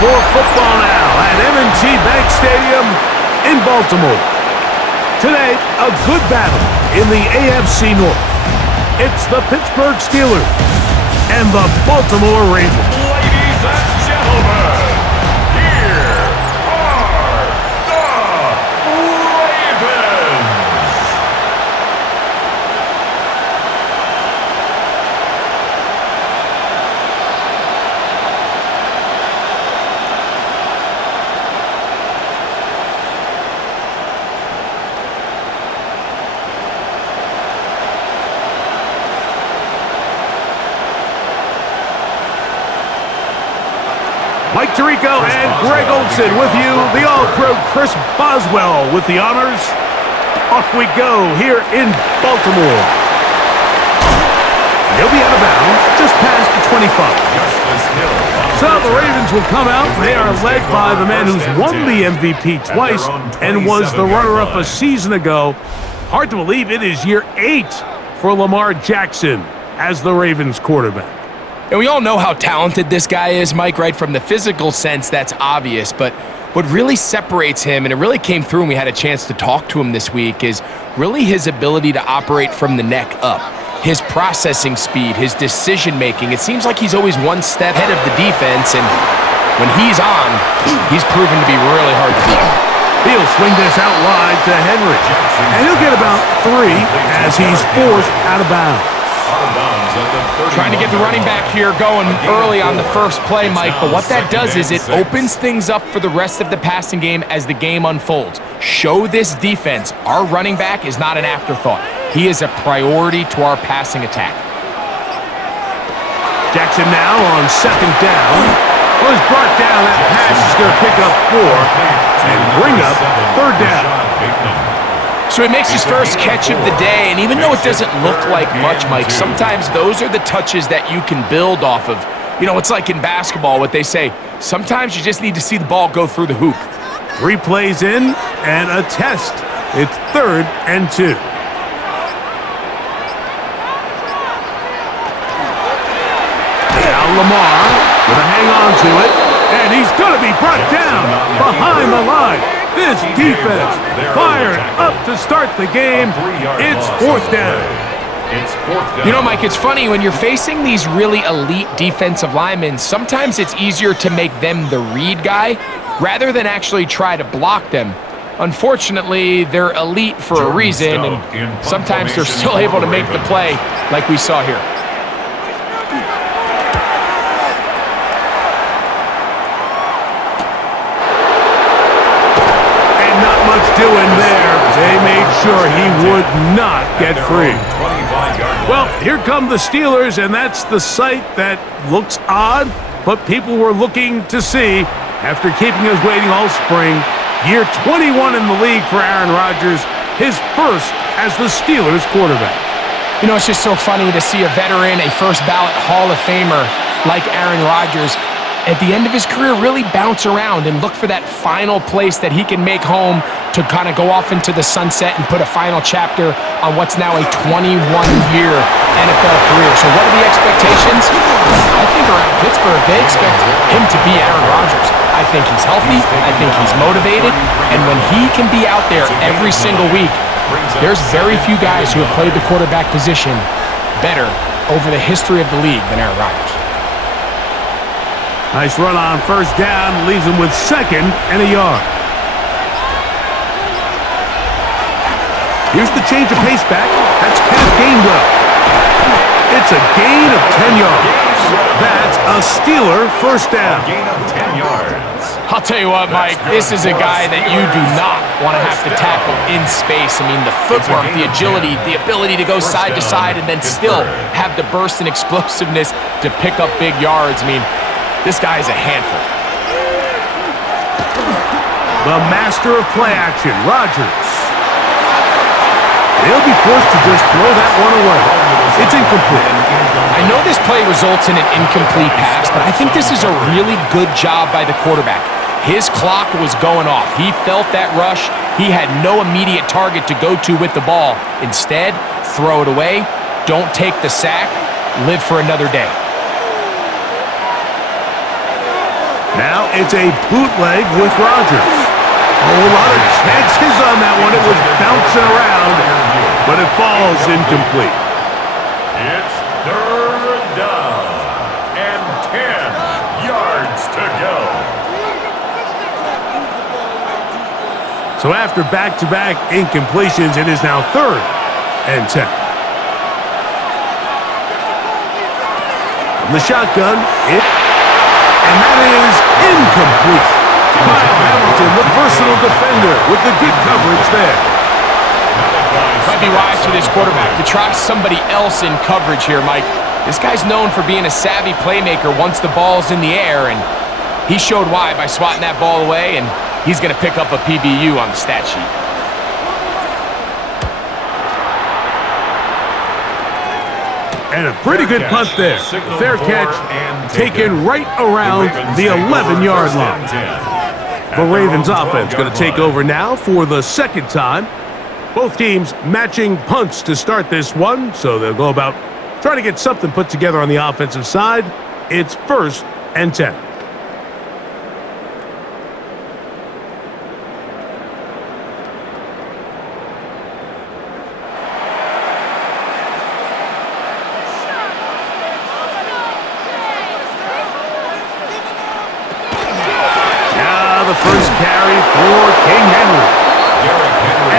for football now at M&T Bank Stadium in Baltimore. Today, a good battle in the AFC North. It's the Pittsburgh Steelers and the Baltimore Ravens. Ladies and gentlemen, here are the Ravens. Mike Tirico and Greg Olson with you. The All-Pro Chris Boswell with the honors. Off we go here in Baltimore. He'll be out of bounds just past the 25. So the Ravens will come out. They are led by the man who's won the MVP twice and was the runner-up a season ago. Hard to believe it is year 8 for Lamar Jackson as the Ravens quarterback. And we all know how talented this guy is, Mike, right? From the physical sense, that's obvious. But what really separates him, and it really came through when we had a chance to talk to him this week, is really his ability to operate from the neck up. His processing speed, his decision-making. It seems like he's always one step ahead of the defense, and when he's on, he's proven to be really hard to beat. He'll swing this out wide to Henry, and he'll get about 3 as he's forced out of bounds. Trying to get the running back here going early on the first play, Mike, but what that does is it opens things up for the rest of the passing game as the game unfolds. Show this defense our running back is not an afterthought. He is a priority to our passing attack. Jackson now on second down. Was brought down. That pass is going to pick up 4 and bring up third down. So he makes his first catch of the day, and even though it doesn't look like much, Mike, sometimes those are the touches that you can build off of. You know, it's like in basketball, what they say, sometimes you just need to see the ball go through the hoop. 3 plays in and a test. It's 3rd and 2. Now Lamar with a hang on to it, and he's going to be brought down behind the line. This defense fired up to start the game. It's 4th down. You know, Mike, it's funny, when you're facing these really elite defensive linemen, sometimes it's easier to make them the read guy rather than actually try to block them. Unfortunately, they're elite for a reason, and sometimes they're still able to make the play like we saw here. Doing there, they made sure he would not get free. Well, here come the Steelers, and that's the sight that looks odd, but people were looking to see after keeping us waiting all spring. Year 21 in the league for Aaron Rodgers, his first as the Steelers quarterback. You know, it's just so funny to see a veteran, a first-ballot Hall of Famer like Aaron Rodgers, at the end of his career, really bounce around and look for that final place that he can make home to kind of go off into the sunset and put a final chapter on what's now a 21-year NFL career. So what are the expectations? I think around Pittsburgh, they expect him to be Aaron Rodgers. I think he's healthy. I think he's motivated. And when he can be out there every single week, there's very few guys who have played the quarterback position better over the history of the league than Aaron Rodgers. Nice run on first down, leaves him with 2nd and a yard. Here's the change of pace back. That's Kenneth Gainwell. It's a gain of 10 yards. That's a Steeler first down. Gain of 10 yards. I'll tell you what, Mike, this is a guy that you do not want to have to tackle in space. I mean, the footwork, the agility, the ability to go side to side and then still have the burst and explosiveness to pick up big yards. I mean, this guy is a handful. The master of play action, Rodgers. He'll be forced to just throw that one away. It's incomplete. I know this play results in an incomplete pass, but I think this is a really good job by the quarterback. His clock was going off. He felt that rush. He had no immediate target to go to with the ball. Instead, throw it away. Don't take the sack. Live for another day. Now it's a bootleg with Rodgers. Oh, a lot of chances on that one. It was bouncing around, but it falls incomplete. It's third down and 10 yards to go. So after back-to-back incompletions, it is now 3rd and 10. From the shotgun, and that is incomplete. Kyle Hamilton, the versatile defender, with the good coverage there. Might be wise for this quarterback to try somebody else in coverage here, Mike. This guy's known for being a savvy playmaker once the ball's in the air, and he showed why by swatting that ball away, and he's going to pick up a PBU on the stat sheet. And a pretty good punt there. Fair catch taken right around the 11-yard line. The Ravens offense going to take over now for the second time. Both teams matching punts to start this one, so they'll go about trying to get something put together on the offensive side. It's 1st and 10. The first carry for King Henry.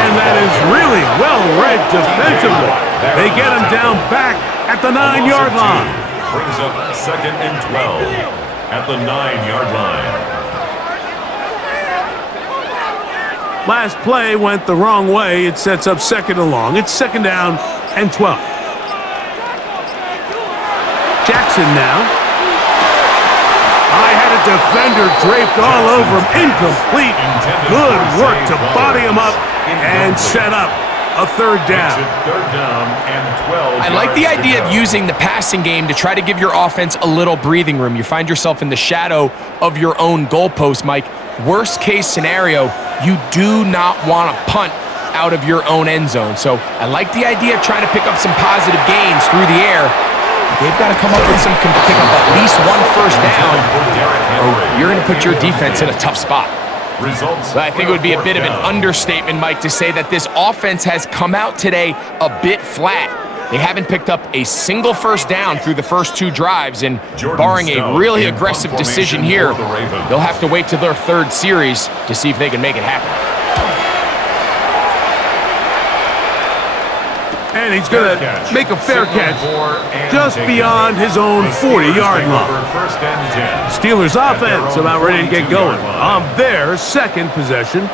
And that is really well read defensively. They get him down back at the 9-yard line. Brings up 2nd and 12 at the 9-yard line. Last play went the wrong way. It sets up 2nd and long. It's 2nd down and 12. Jackson now. Defender draped all over him. Incomplete. Good work to body him up and set up a 3rd down. I like the idea of using the passing game to try to give your offense a little breathing room. You find yourself in the shadow of your own goalpost, Mike. Worst case scenario, you do not want to punt out of your own end zone. So I like the idea of trying to pick up some positive gains through the air. They've got to come up with some, pick up at least 1 first down, or you're going to put your defense in a tough spot. I think it would be a bit of an understatement, Mike, to say that this offense has come out today a bit flat. They haven't picked up a single first down through the first 2 drives, and barring a really aggressive decision here, they'll have to wait to their 3rd series to see if they can make it happen. And he's going to make a fair catch just beyond his own 40-yard line. Steelers offense about ready to get going on their 2nd possession.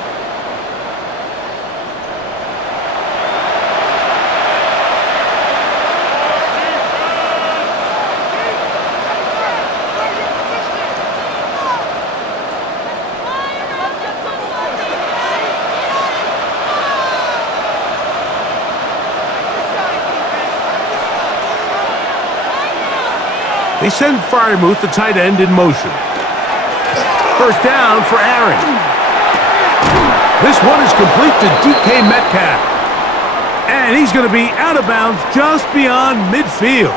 They send Freiermuth, the tight end, in motion. First down for Aaron. This one is complete to DK Metcalf. And he's going to be out of bounds just beyond midfield.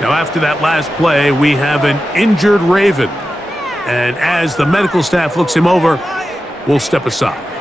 Now, after that last play, we have an injured Raven. And as the medical staff looks him over, we'll step aside.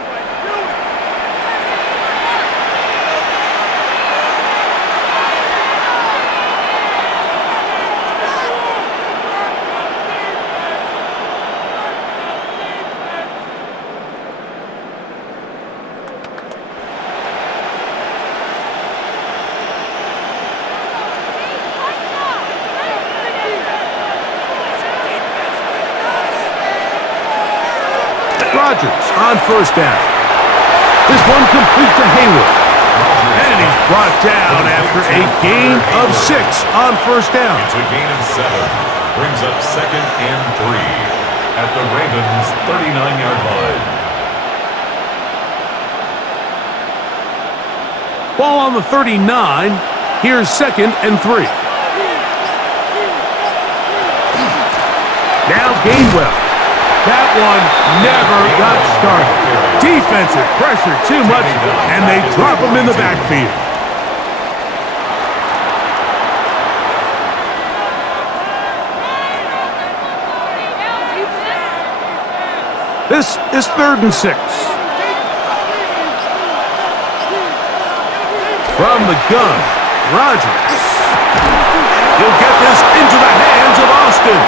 Rodgers on first down. This one complete to Hayward. And he's brought down after a gain of 6 on first down. It's a gain of 7. Brings up 2nd and 3 at the Ravens' 39-yard line. Ball on the 39. Here's 2nd and 3. Now Gainwell. That one never got started. Defensive pressure too much, and they drop him in the backfield. This is 3rd and 6. From the gun, Rodgers. He'll get this into the hands of Austin.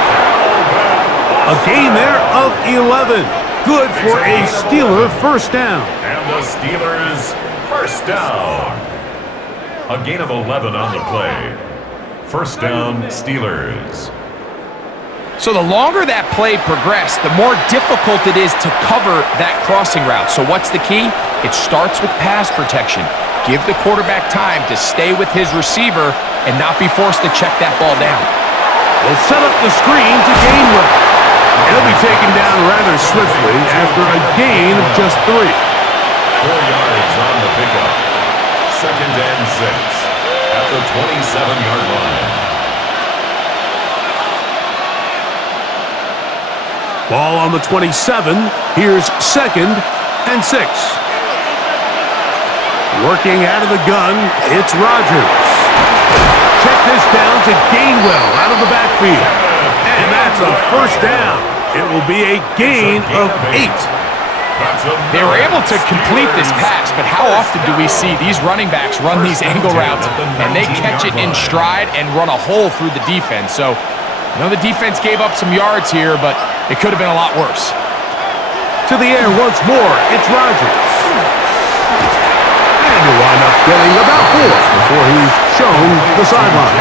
A gain there of 11. Good for a Steeler first down. And the Steelers first down. A gain of 11 on the play. First down, Steelers. So the longer that play progressed, the more difficult it is to cover that crossing route. So what's the key? It starts with pass protection. Give the quarterback time to stay with his receiver and not be forced to check that ball down. They'll set up the screen to Gainwell. He'll be taken down rather swiftly after a gain of just 3. 4 yards on the pickup. 2nd and 6 at the 27-yard line. Ball on the 27. Here's 2nd and 6. Working out of the gun, it's Rodgers. Check this down to Gainwell out of the backfield. And that's a first down. It will be a gain of 8. They were able to complete this pass, but how often do we see these running backs run these angle routes and they catch it in stride and run a hole through the defense? So, I know the defense gave up some yards here, but it could have been a lot worse. To the air once more, it's Rodgers. And he'll wind up getting about 4 before he's shown the sideline.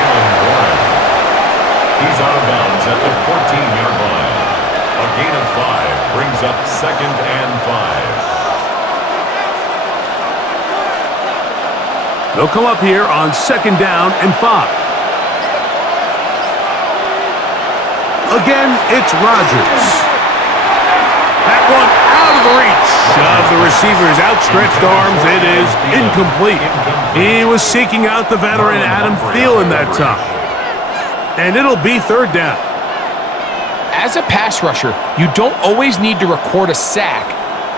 He's out of bounds at the 14-yard line. A gain of 5 brings up 2nd and 5. They'll come up here on 2nd down and 5. Again, it's Rodgers. That one out of the reach of the receiver's outstretched arms. It is incomplete. He was seeking out the veteran Adam Thielen that time. And it'll be 3rd down. As a pass rusher, you don't always need to record a sack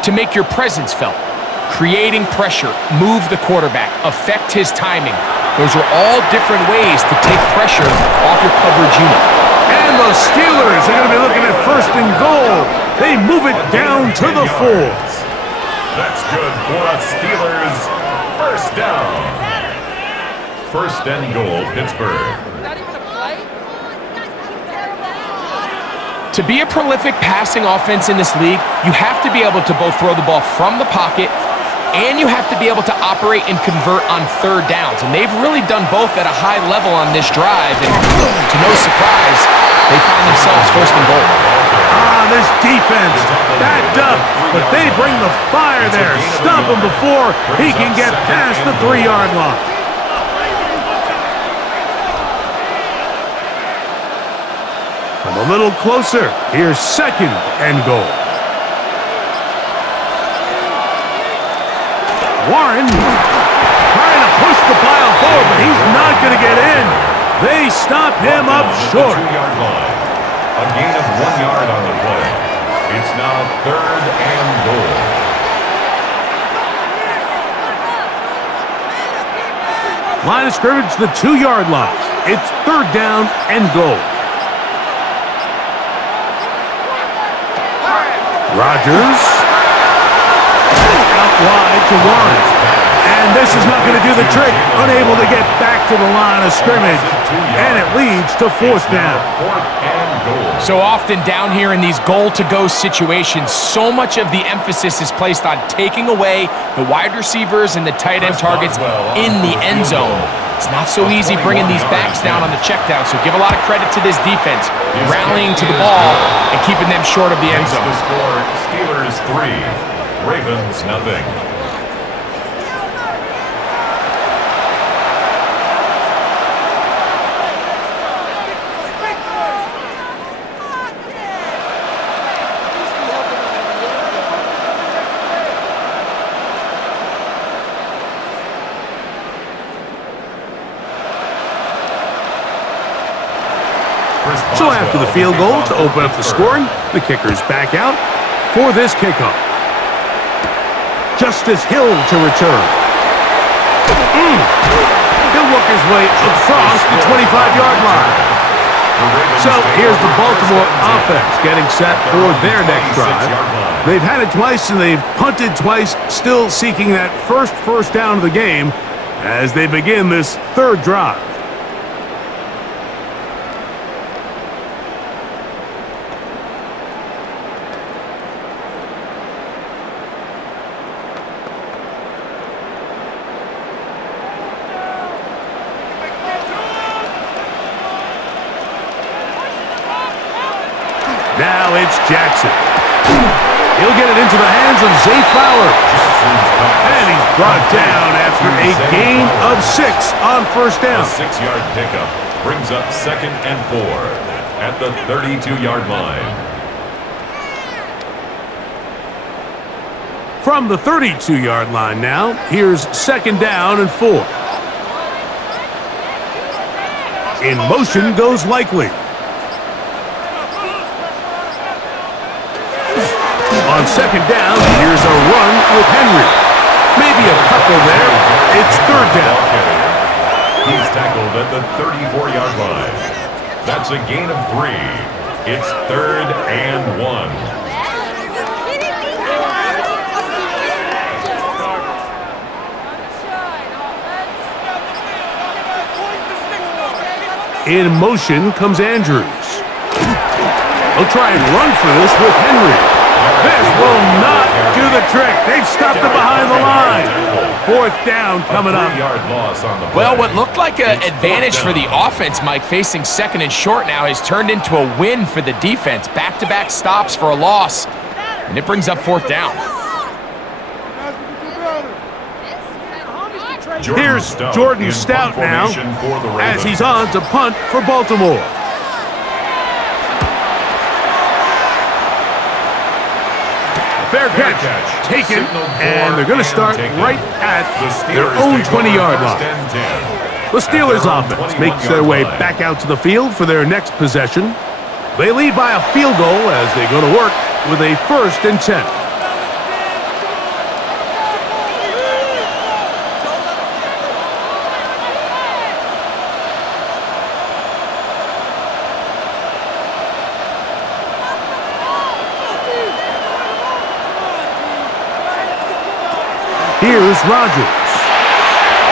to make your presence felt. Creating pressure, move the quarterback, affect his timing. Those are all different ways to take pressure off your coverage unit. And the Steelers are going to be looking at 1st and goal. They move it down to the 4. That's good for a Steelers first down. 1st and goal, Pittsburgh. To be a prolific passing offense in this league, you have to be able to both throw the ball from the pocket and you have to be able to operate and convert on 3rd downs. And they've really done both at a high level on this drive. And to no surprise, they find themselves 1st and goal. This defense backed up, but they bring the fire there. Stop him before he can get past the 3-yard line. Come a little closer. Here's 2nd and goal. Warren trying to push the pile forward, but he's not going to get in. They stop him up short. 2-yard line. A gain of 1 yard on the play. It's now 3rd and goal. Line of scrimmage, the 2-yard line. It's 3rd down and goal. Rodgers. Out wide to Warren. And this is not going to do the trick. Unable to get back to the line of scrimmage. And it leads to 4th down. 4th and goal. So often down here in these goal-to-go situations, so much of the emphasis is placed on taking away the wide receivers and the tight end targets in the end zone. It's not so easy bringing these backs down on the check down, so give a lot of credit to this defense, rallying to the ball and keeping them short of the end zone. The score, Steelers 3, Ravens nothing. So after the field goal to open up the scoring, the kicker's back out for this kickoff. Justice Hill to return. He'll work his way across the 25-yard line. So here's the Baltimore offense getting set for their next drive. They've had it twice and they've punted twice, still seeking that first down of the game as they begin this third drive. Now it's Jackson. He'll get it into the hands of Zay Flowers. And he's brought down after a gain of 6 on first down. A 6-yard pickup brings up 2nd and 4 at the 32-yard line. From the 32-yard line now, here's 2nd down and 4. In motion goes Likely. On 2nd down, here's a run with Henry. Maybe a couple there. It's 3rd down. He's tackled at the 34-yard line. That's a gain of 3. It's 3rd and 1. In motion comes Andrews. He'll try and run for this with Henry. This will not do the trick. They've stopped him behind the line. 4th down coming up. Well, what looked like an advantage for the offense, Mike, facing 2nd and short now, has turned into a win for the defense. Back-to-back stops for a loss, and it brings up 4th down. Here's Jordan Stout now as he's on to punt for Baltimore. Fair catch taken, and they're going to start right at their own 20-yard line. The Steelers offense makes their way back out to the field for their next possession. They lead by a field goal as they go to work with a 1st and 10. Here's Rodgers.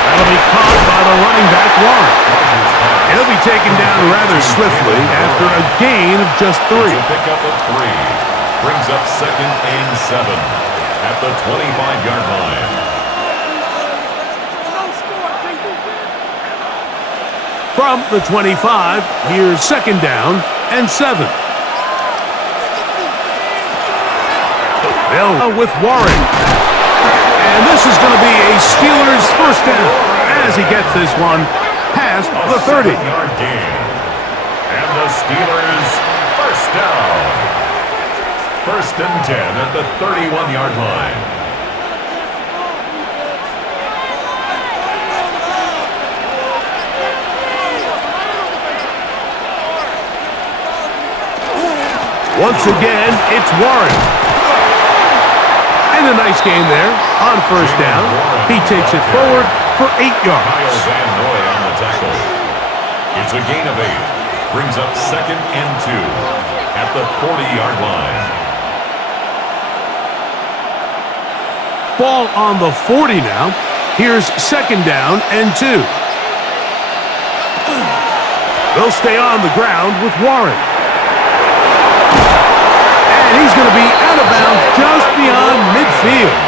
That'll be caught by the running back, Warren. He'll be taken down rather swiftly after a gain of just 3. It's a pickup of 3. Brings up 2nd and 7 at the 25-yard line. From the 25, here's 2nd down and 7. They'll go with Warren. And this is going to be a Steelers 1st down as he gets this one past the 30. 7-yard gain. And the Steelers 1st down. 1st and 10 at the 31-yard line. Once again, it's Warren. And a nice game there on 1st down. He takes it forward for 8 yards. On the tackle. It's a gain of 8. Brings up 2nd and 2 at the 40-yard line. Ball on the 40 now. Here's 2nd down and 2. They'll stay on the ground with Warren. And he's going to be out of bounds just beyond midfield.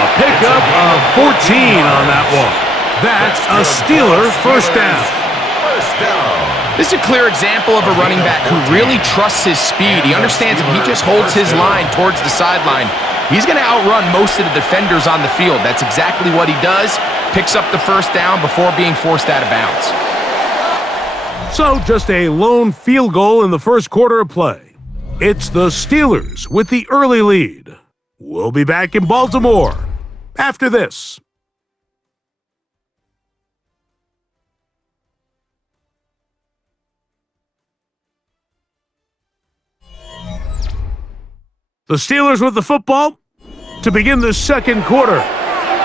A pickup of 14 on that one. That's a Steeler 1st down. This is a clear example of a running back who really trusts his speed. He understands if he just holds his line towards the sideline, he's going to outrun most of the defenders on the field. That's exactly what he does. Picks up the 1st down before being forced out of bounds. So just a lone field goal in the first quarter of play. It's the Steelers with the early lead. We'll be back in Baltimore after this. The Steelers with the football to begin the second quarter.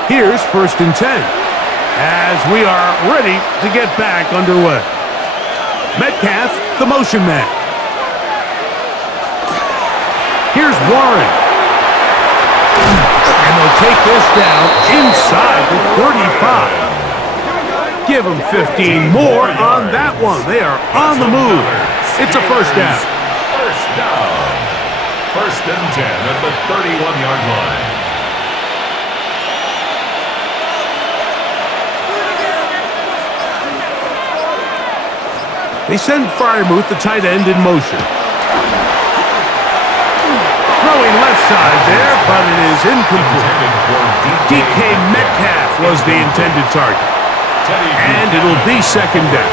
Here's 1st and 10 as we are ready to get back underway. Metcalf, the motion man. Here's Warren. And they'll take this down inside the 35. Give them 15 more on that one. They are on the move. It's a first down. First down. First and 10 at the 31-yard line. They send Freiermuth, the tight end, in motion. Throwing left side there, but it is incomplete. DK Metcalf was the intended target. And it'll be second down.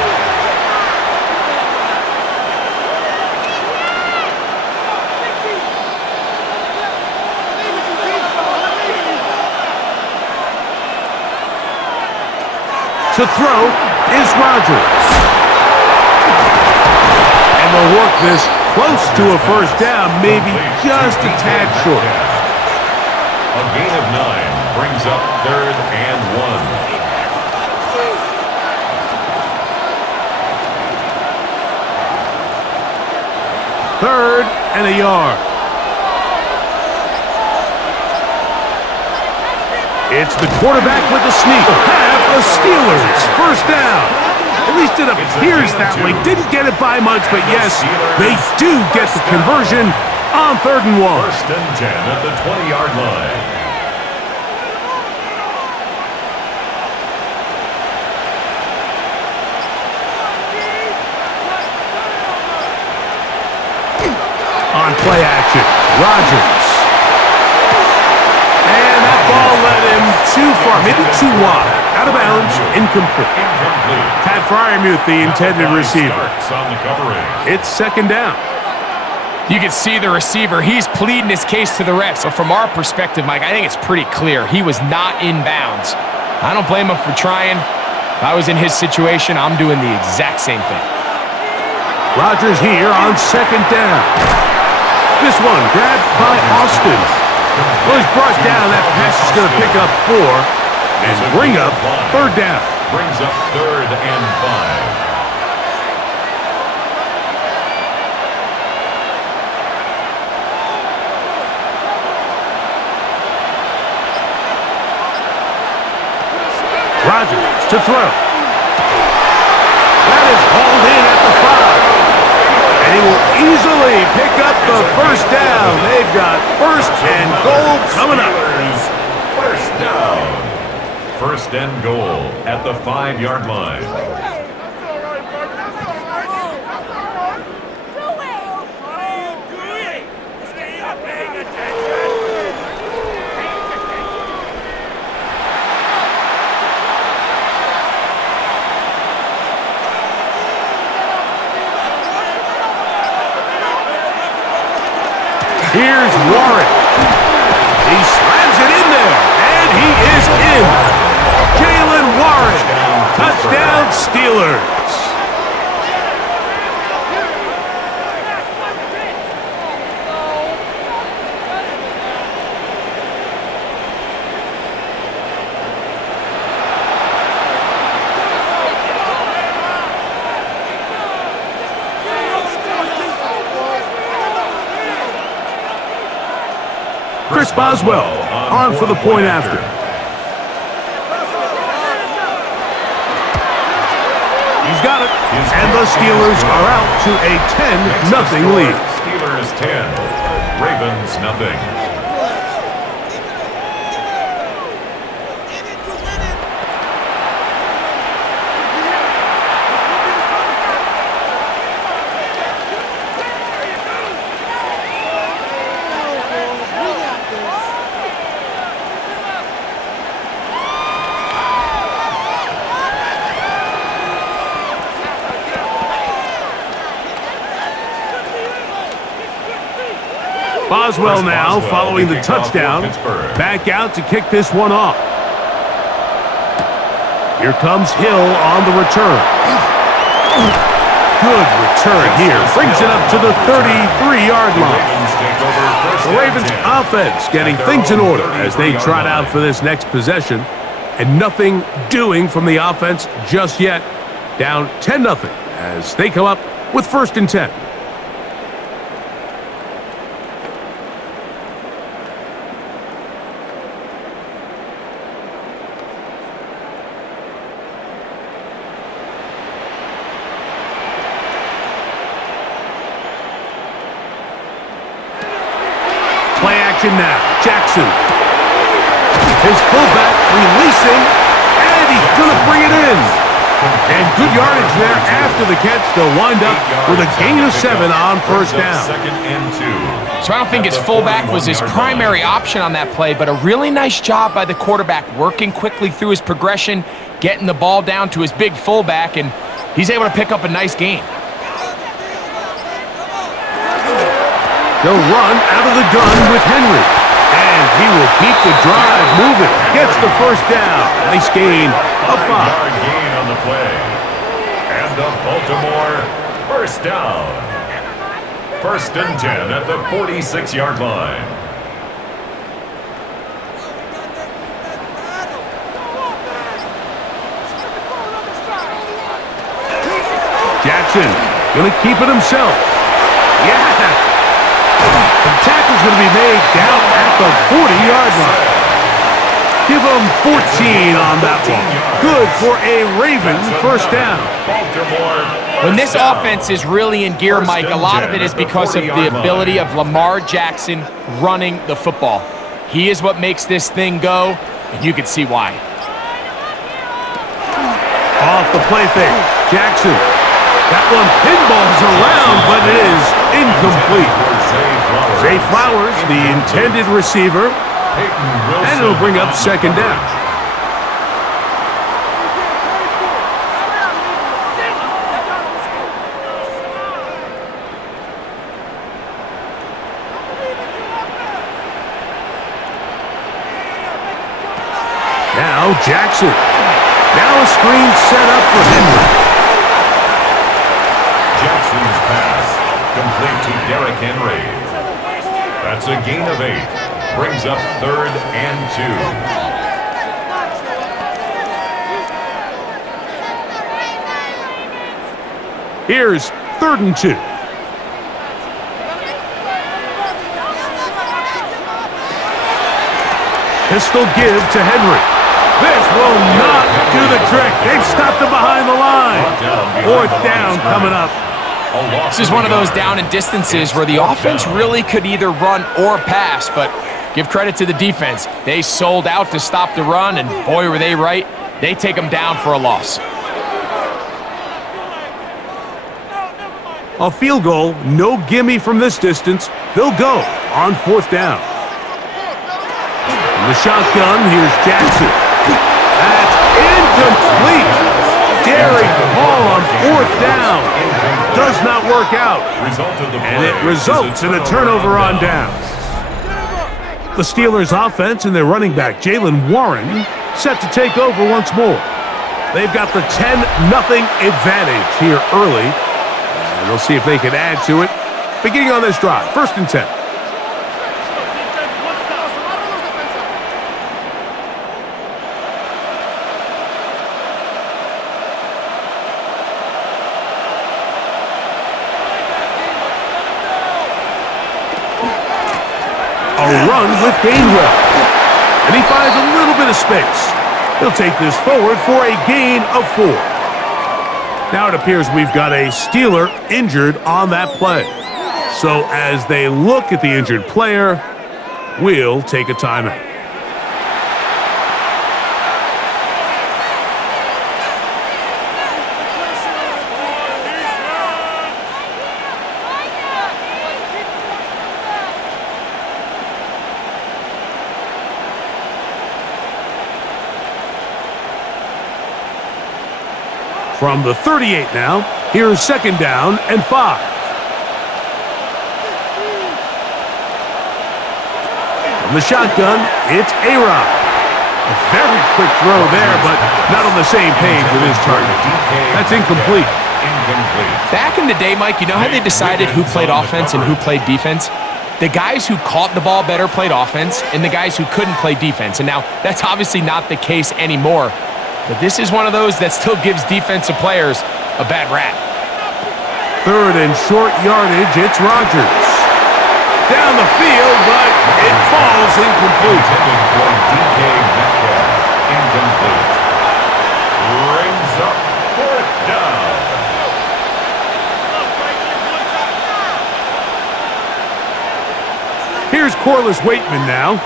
To throw is Rodgers. And they'll work this close to a first down, maybe just a tad short. A gain of 9 brings up third and 1. Third and a yard. It's the quarterback with the sneak. Have the Steelers first down. At least it appears that way. Didn't get it by much, but yes, they do get the conversion on third and 1. First and 10 at the 20-yard line. On play action, Rodgers. And that ball led him too far, maybe too wide. Out of bounds, incomplete. Pat Freiermuth, the intended receiver. It's second down. You can see the receiver. He's pleading his case to the ref. So from our perspective, Mike, I think it's pretty clear. He was not in bounds. I don't blame him for trying. If I was in his situation, I'm doing the exact same thing. Rodgers here on second down. This one grabbed by Austin. Well, he's brought down. That pass is going to pick up 4 and bring up third down. Brings up third and 5. Rodgers to throw. That is hauled in at the 5. And he will easily pick up the first down. They've got first and goal coming up. First down. First and goal at the 5-yard line. Here's Warren. He slams it in there, and he is in. Jalen Warren, touchdown Steelers. Chris Boswell on for the point after. He's got it. And the Steelers are out to a 10-0 lead. Steelers 10, Ravens nothing. Boswell now, following the touchdown, back out to kick this one off. Here comes Hill on the return. Good return here. Brings it up to the 33-yard line. The Ravens offense getting things in order as they trot out for this next possession. And nothing doing from the offense just yet. Down 10-0 as they come up with 1st and 10. Play action now. Jackson. His fullback releasing, and he's going to bring it in. And good yardage there after the catch. They'll wind up with a gain of 7 on 1st down. So I don't think his fullback was his primary option on that play, but a really nice job by the quarterback working quickly through his progression, getting the ball down to his big fullback, and he's able to pick up a nice gain. They'll run out of the gun with Henry. And he will keep the drive moving. Gets the 1st down. Nice gain of 5. Gain on the play. And the Baltimore 1st down. 1st and 10 at the 46-yard line. Jackson going to keep it himself. Yeah. The tackle's going to be made down at the 40-yard line. Give them 14 on that one. Good for a Ravens 1st down. When this offense is really in gear, Mike, a lot of it is because of the ability of Lamar Jackson running the football. He is what makes this thing go, and you can see why. Off the play fake. Jackson. That one pinballs around, but it is incomplete. Zay Flowers, the intended receiver, and it'll bring up 2nd down. Now Jackson. Now a screen set up for Henry. Jackson's pass complete to Derrick Henry. That's a gain of 8. Brings up 3rd and 2. Here's 3rd and 2. Pistol give to Henry. This will not do the trick. They've stopped him behind the line. 4th down coming up. This is one of those down and distances where the offense really could either run or pass, but give credit to the defense. They sold out to stop the run, and boy, were they right. They take them down for a loss. A field goal, no gimme from this distance. They'll go on 4th down. In the shotgun, here's Jackson. That's incomplete. Daring ball on 4th down. Does not work out. And it results in a turnover on downs. The Steelers' offense and their running back, Jaylen Warren, set to take over once more. They've got the 10-0 advantage here early. And they'll see if they can add to it. Beginning on this drive, 1st and 10. A run with Gainwell. And he finds a little bit of space. He'll take this forward for a gain of 4. Now it appears we've got a Steeler injured on that play. So as they look at the injured player, we'll take a timeout. From the 38 now, here's 2nd down and 5. From the shotgun, it's A-Rod. A very quick throw there, but not on the same page with his target. That's incomplete. Back in the day, Mike, you know how they decided who played offense and who played defense? The guys who caught the ball better played offense, and the guys who couldn't play defense. And now, that's obviously not the case anymore. But this is one of those that still gives defensive players a bad rap. Third and short yardage, it's Rodgers. Down the field, but it falls incomplete. Intended for DK Metcalf. Incomplete. Brings up fourth down. Here's Corliss Waitman now,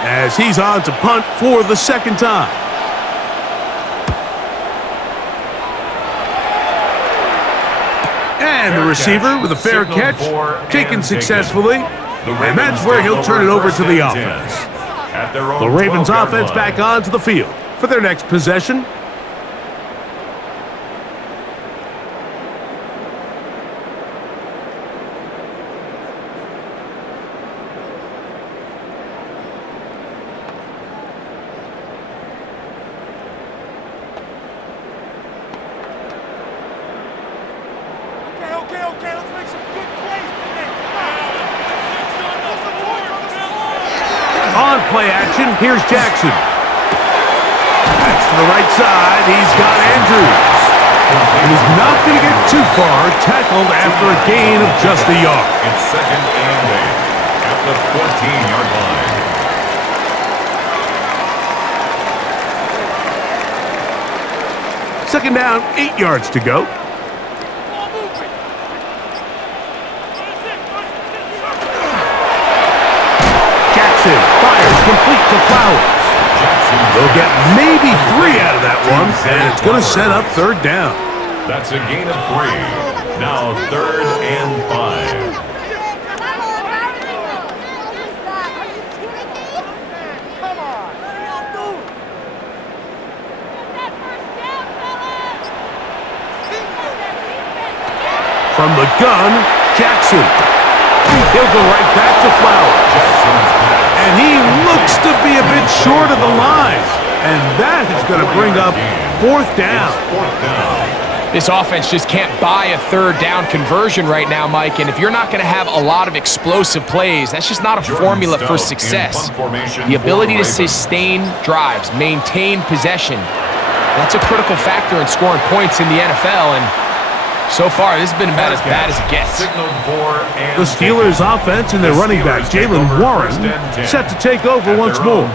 as he's on to punt for the second time. And the receiver with a fair catch, taken successfully, and that's where he'll turn it over to the offense. The Ravens offense back onto the field for their next possession. Let's make some good plays today. On play action, here's Jackson. That's to the right side. He's got Andrews. And he's not going to get too far, tackled after a gain of just a yard. It's second and 8 at the 14-yard line. Second down, 8 yards to go. Jackson fires complete to Flowers. They'll get maybe 3 out of that one, and it's going to set up third down. That's a gain of 3. Now third and 5. From the gun, Jackson. He'll go right back to Flowers. And he looks to be a bit short of the line. And that is going to bring up fourth down. This offense just can't buy a third down conversion right now, Mike. And if you're not going to have a lot of explosive plays, that's just not a formula for success. The ability to sustain drives, maintain possession, that's a critical factor in scoring points in the NFL. And so far, this has been about as bad as it gets. The Steelers' offense and their running back, Jalen Warren, set to take over once more.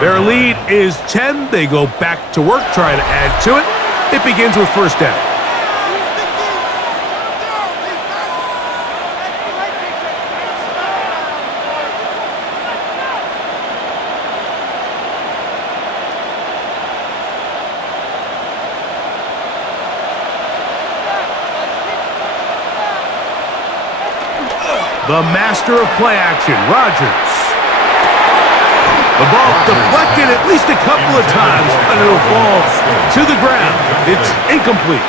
Their lead is 10. They go back to work, trying to add to it. It begins with first down. The master of play action, Rodgers. The ball deflected at least a couple of times, but it'll fall to the ground. It's incomplete.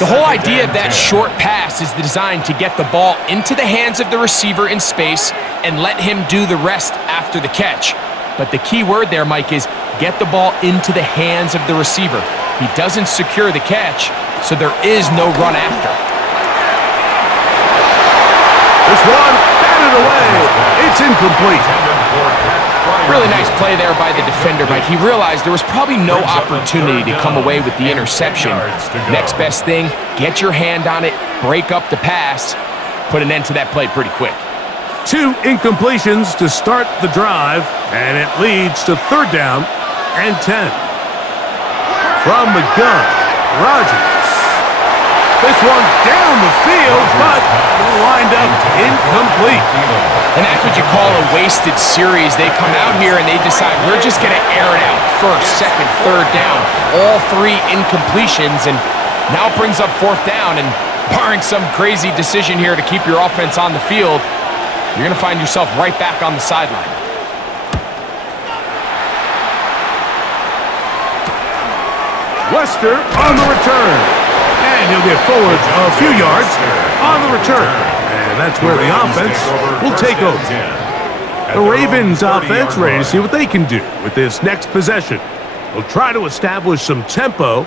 The whole idea of that short pass is designed to get the ball into the hands of the receiver in space and let him do the rest after the catch. But the key word there, Mike, is get the ball into the hands of the receiver. He doesn't secure the catch, so there is no run after. This one, batted away. It's incomplete. Really nice play there by the defender, Mike. He realized there was probably no opportunity to come away with the interception. Next best thing, get your hand on it, break up the pass, put an end to that play pretty quick. 2 incompletions to start the drive, and it leads to third down and 10. From the gun, Rodgers. This one down the field, but lined up incomplete. And that's what you call a wasted series. They come out here and they decide, we're just going to air it out. First, second, third down. All 3 incompletions, and now it brings up fourth down. And barring some crazy decision here to keep your offense on the field, you're going to find yourself right back on the sideline. Wester on the return. And he'll get forward a few yards on the return. And that's where the offense will take over. The Ravens offense ready to see what they can do with this next possession. They'll try to establish some tempo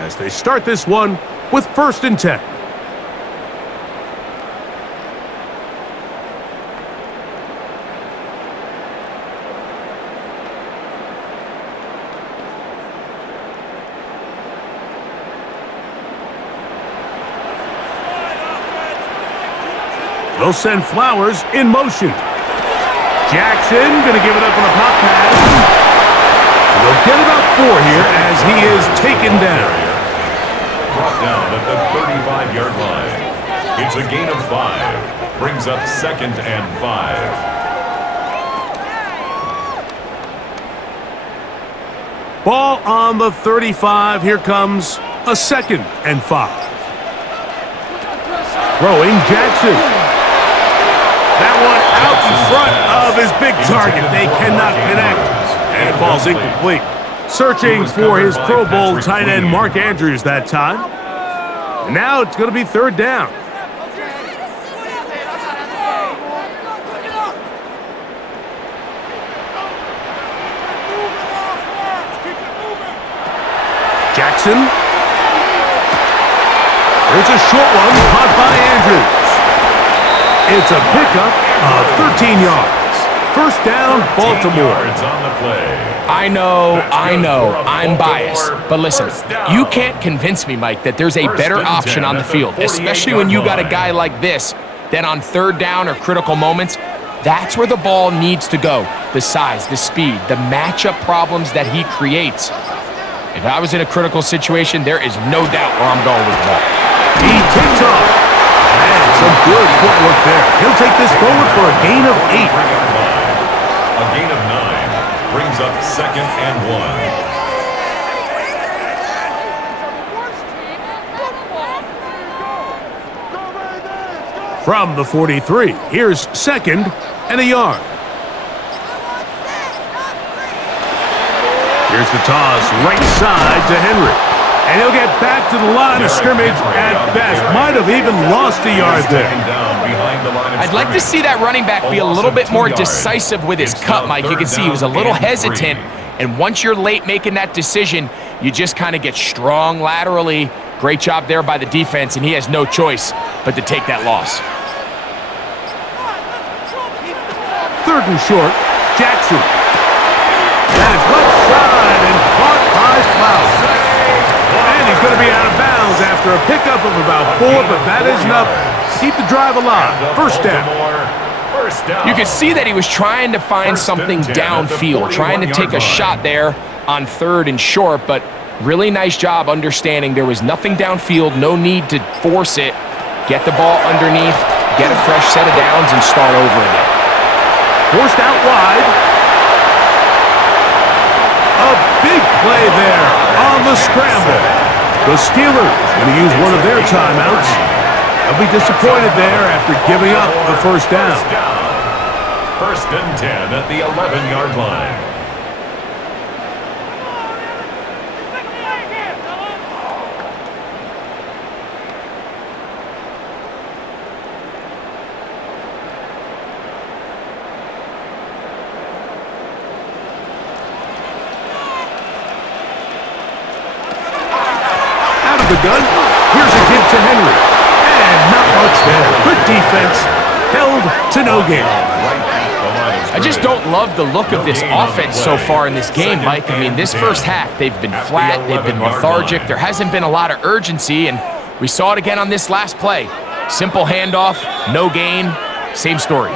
as they start this one with first and 10. They'll send Flowers in motion. Jackson going to give it up on a pop pass. And they'll get about 4 here as he is taken down. Brought down at the 35-yard line. It's a gain of 5. Brings up 2nd and 5. Ball on the 35. Here comes a 2nd and 5. Throwing Jackson. That one out in front of his big target. They cannot connect. And it falls incomplete. Searching for his Pro Bowl tight end Mark Andrews that time. And now it's going to be 3rd down. Jackson. There's a short one caught by Andrews. It's a pickup of 13 yards. 1st down, Baltimore. On the play. I know, I'm biased. But listen, you can't convince me, Mike, that there's a better option on the field, especially when you got a guy like this, that on 3rd down or critical moments, that's where the ball needs to go. The size, the speed, the matchup problems that he creates. If I was in a critical situation, there is no doubt where I'm going with the ball. He takes off. And some good footwork there. He'll take this forward for a gain of 8. A gain of 9 brings up 2nd and 1. From the 43, here's 2nd and a yard. Here's the toss, right side to Henry. And he'll get back to the line of scrimmage at best. Might have even lost a yard there. I'd like to see that running back be a little bit more decisive with his cut, Mike. You can see he was a little hesitant. And once you're late making that decision, you just kind of get strong laterally. Great job there by the defense, and he has no choice but to take that loss. 3rd and short, Jackson. That is left side and caught by Flowers. And he's going to be out of bounds after a pickup of about 4, but that is enough to keep the drive alive. 1st down. You could see that he was trying to find something downfield, trying to take a shot there on 3rd and short, but really nice job understanding there was nothing downfield, no need to force it. Get the ball underneath, get a fresh set of downs, and start over again. Forced out wide. A big play there on the scramble. The Steelers going to use one of their timeouts. They'll be disappointed there after giving up the 1st down. 1st and 10 at the 11-yard line. The gun. Here's a give to Henry. And not much there. Good defense. Held to no gain. I just don't love the look of this offense so far in this game, Mike. I mean, this 1st half, they've been flat, they've been lethargic. There hasn't been a lot of urgency, and we saw it again on this last play. Simple handoff, no gain, same story.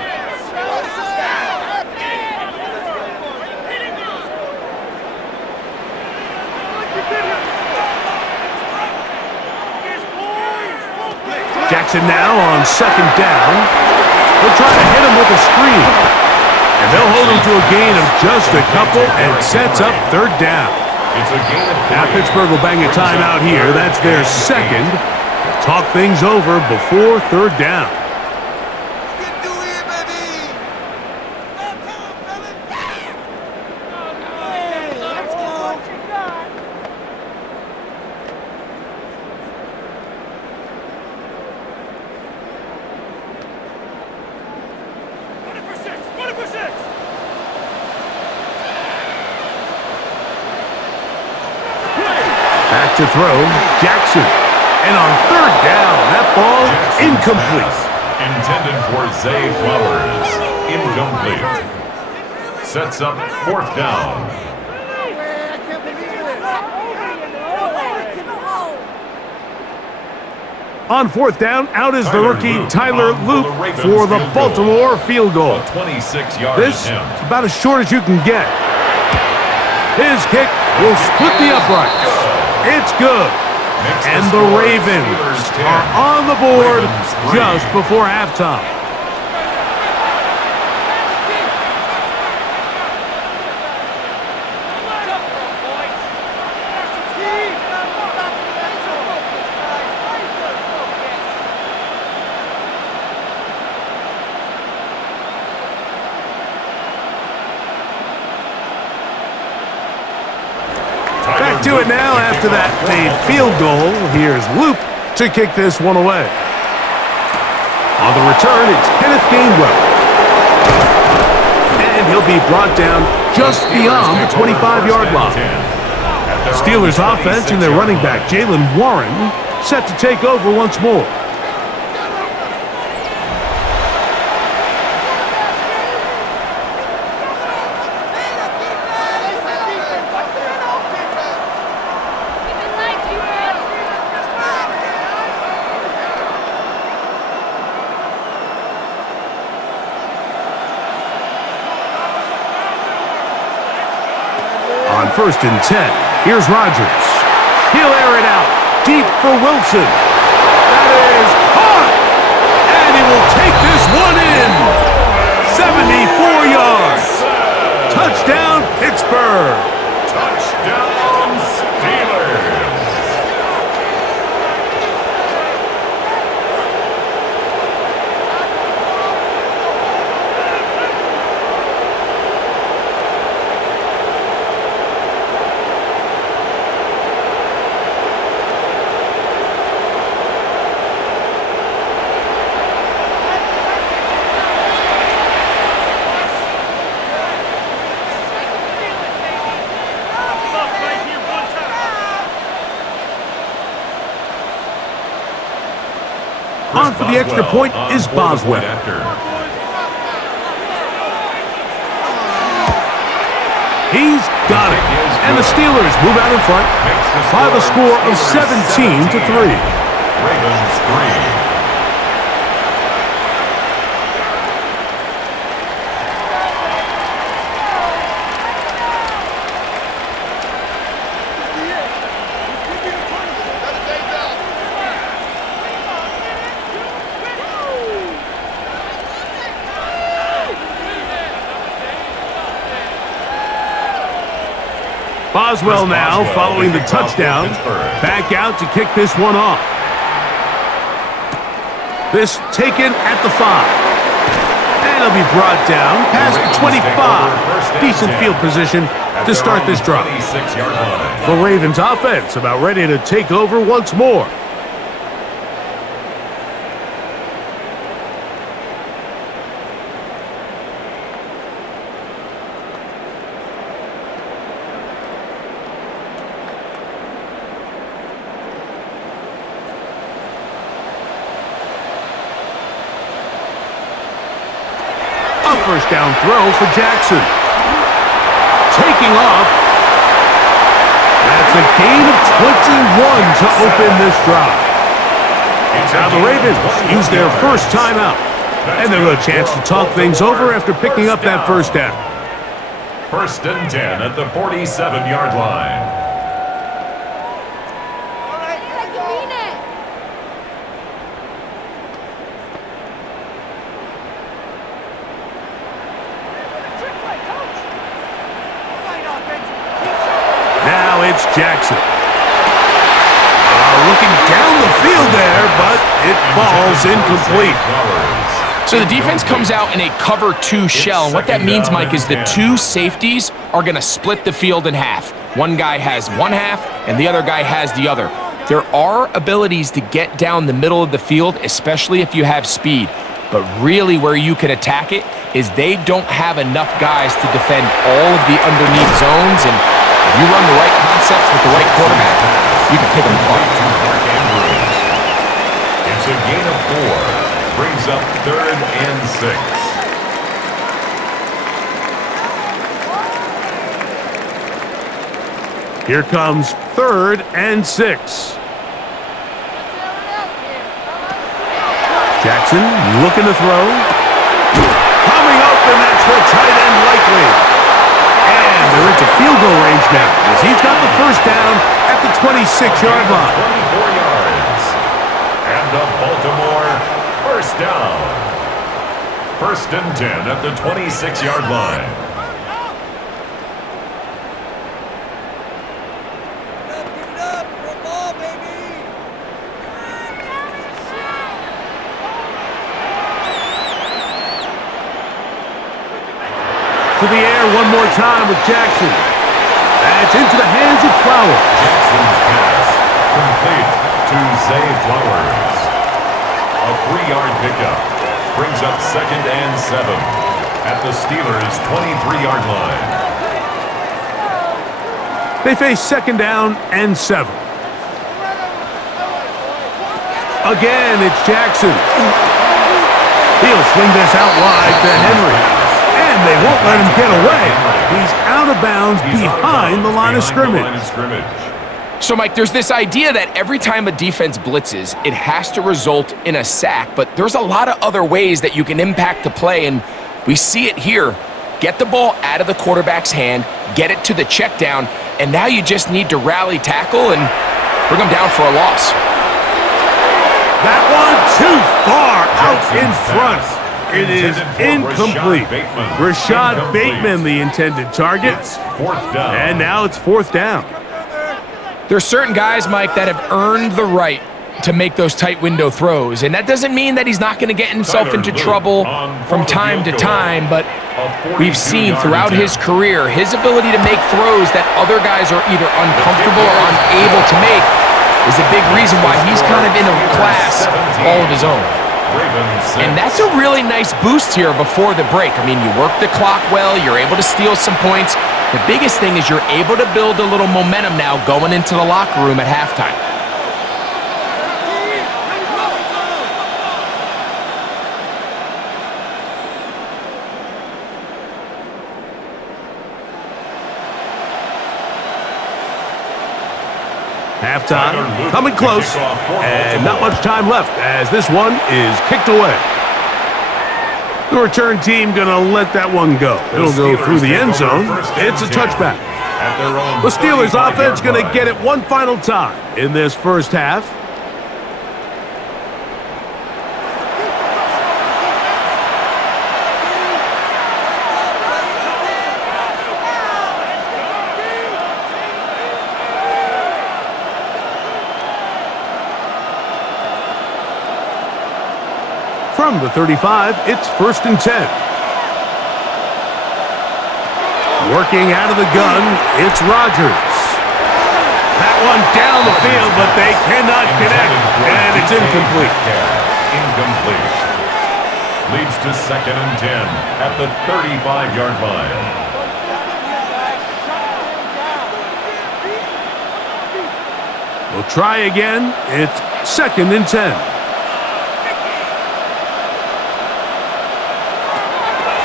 Jackson now on 2nd down. They'll try to hit him with a screen. And they'll hold him to a gain of just a couple and sets up 3rd down. Now Pittsburgh will bang a timeout here. That's their 2nd. Talk things over before 3rd down. Back to throw, Jackson. And on 3rd down, that ball incomplete. Intended for Zay Flowers. Incomplete. Sets up 4th down. On fourth down, out is the rookie Tyler Loop for the Ravens Baltimore field goal. A 26-yard This attempt. is about as short as you can get. His kick will split the uprights. It's good. And the Ravens are on the board just before halftime. Back to it now after that made field goal. Here's Loop to kick this one away. On the return, it's Kenneth Gainwell. And he'll be brought down just beyond the 25-yard line. Steelers offense and their running back, Jalen Warren, set to take over once more. On 1st and 10, here's Rodgers. He'll air it out deep for Wilson. That is caught! And he will take this one in. 74 yards. Touchdown, Pittsburgh. Touchdown, Steelers. On for the extra point is Boswell. He's got it. And the Steelers move out in front by the score of 17-3. Ravens 3. Boswell now following the touchdown. Back out to kick this one off. This taken at the 5. And it'll be brought down past the 25. Decent field position to start this drive. The Ravens offense about ready to take over once more. First down throw for Jackson. Taking off. That's a gain of 21 to open this drive. Now the Ravens use their first timeout. And they'll have a chance to talk things over after picking up that first down. 1st and 10 at the 47-yard line. Now it's Jackson. Looking down the field there, but it falls incomplete. So the defense comes out in a cover 2 shell. And what that means, Mike, is the 2 safeties are going to split the field in half. One guy has one half, and the other guy has the other. There are abilities to get down the middle of the field, especially if you have speed. But really where you can attack it is they don't have enough guys to defend all of the underneath zones, and if you run the right concepts with the right quarterback, you can pick them apart. It's a gain of 4. Brings up 3rd and 6. Here comes 3rd and 6. Jackson looking to throw. Coming open, that's the tight end likely. And they're into field goal range now as he's got the first down at the 26-yard line. 24 yards. And the Baltimore first down. First and 10 at the 26-yard line. To the air one more time with Jackson. That's into the hands of Flowers. Jackson's pass complete to Zay Flowers. A 3-yard pickup brings up 2nd and 7 at the Steelers' 23-yard line. They face 2nd down and 7. Again, it's Jackson. He'll swing this out wide to Henry. And they won't let him get away. He's out of bounds behind the line of scrimmage. So, Mike, there's this idea that every time a defense blitzes, it has to result in a sack, but there's a lot of other ways that you can impact the play, and we see it here. Get the ball out of the quarterback's hand, get it to the check down, and now you just need to rally tackle and bring them down for a loss. That one too far out in front. It is incomplete. Rashad Bateman, the intended target. And now it's 4th down. There's certain guys, Mike, that have earned the right to make those tight window throws, and that doesn't mean that he's not going to get himself into trouble from time to time, but we've seen throughout his career his ability to make throws that other guys are either uncomfortable or unable to make is a big reason why he's kind of in a class all of his own. And that's a really nice boost here before the break. I mean, you work the clock well, you're able to steal some points. The biggest thing is you're able to build a little momentum now going into the locker room at halftime. Halftime, coming close, and not much time left as this one is kicked away. The return team gonna let that one go. It'll go through the end zone. It's a touchback. The Steelers offense gonna get it one final time in this first half. From the 35, it's 1st and 10. Working out of the gun, it's Rodgers. That one down the field, but they cannot connect, and it's incomplete. Incomplete. Leads to 2nd and 10 at the 35-yard line. We'll try again. It's 2nd and 10.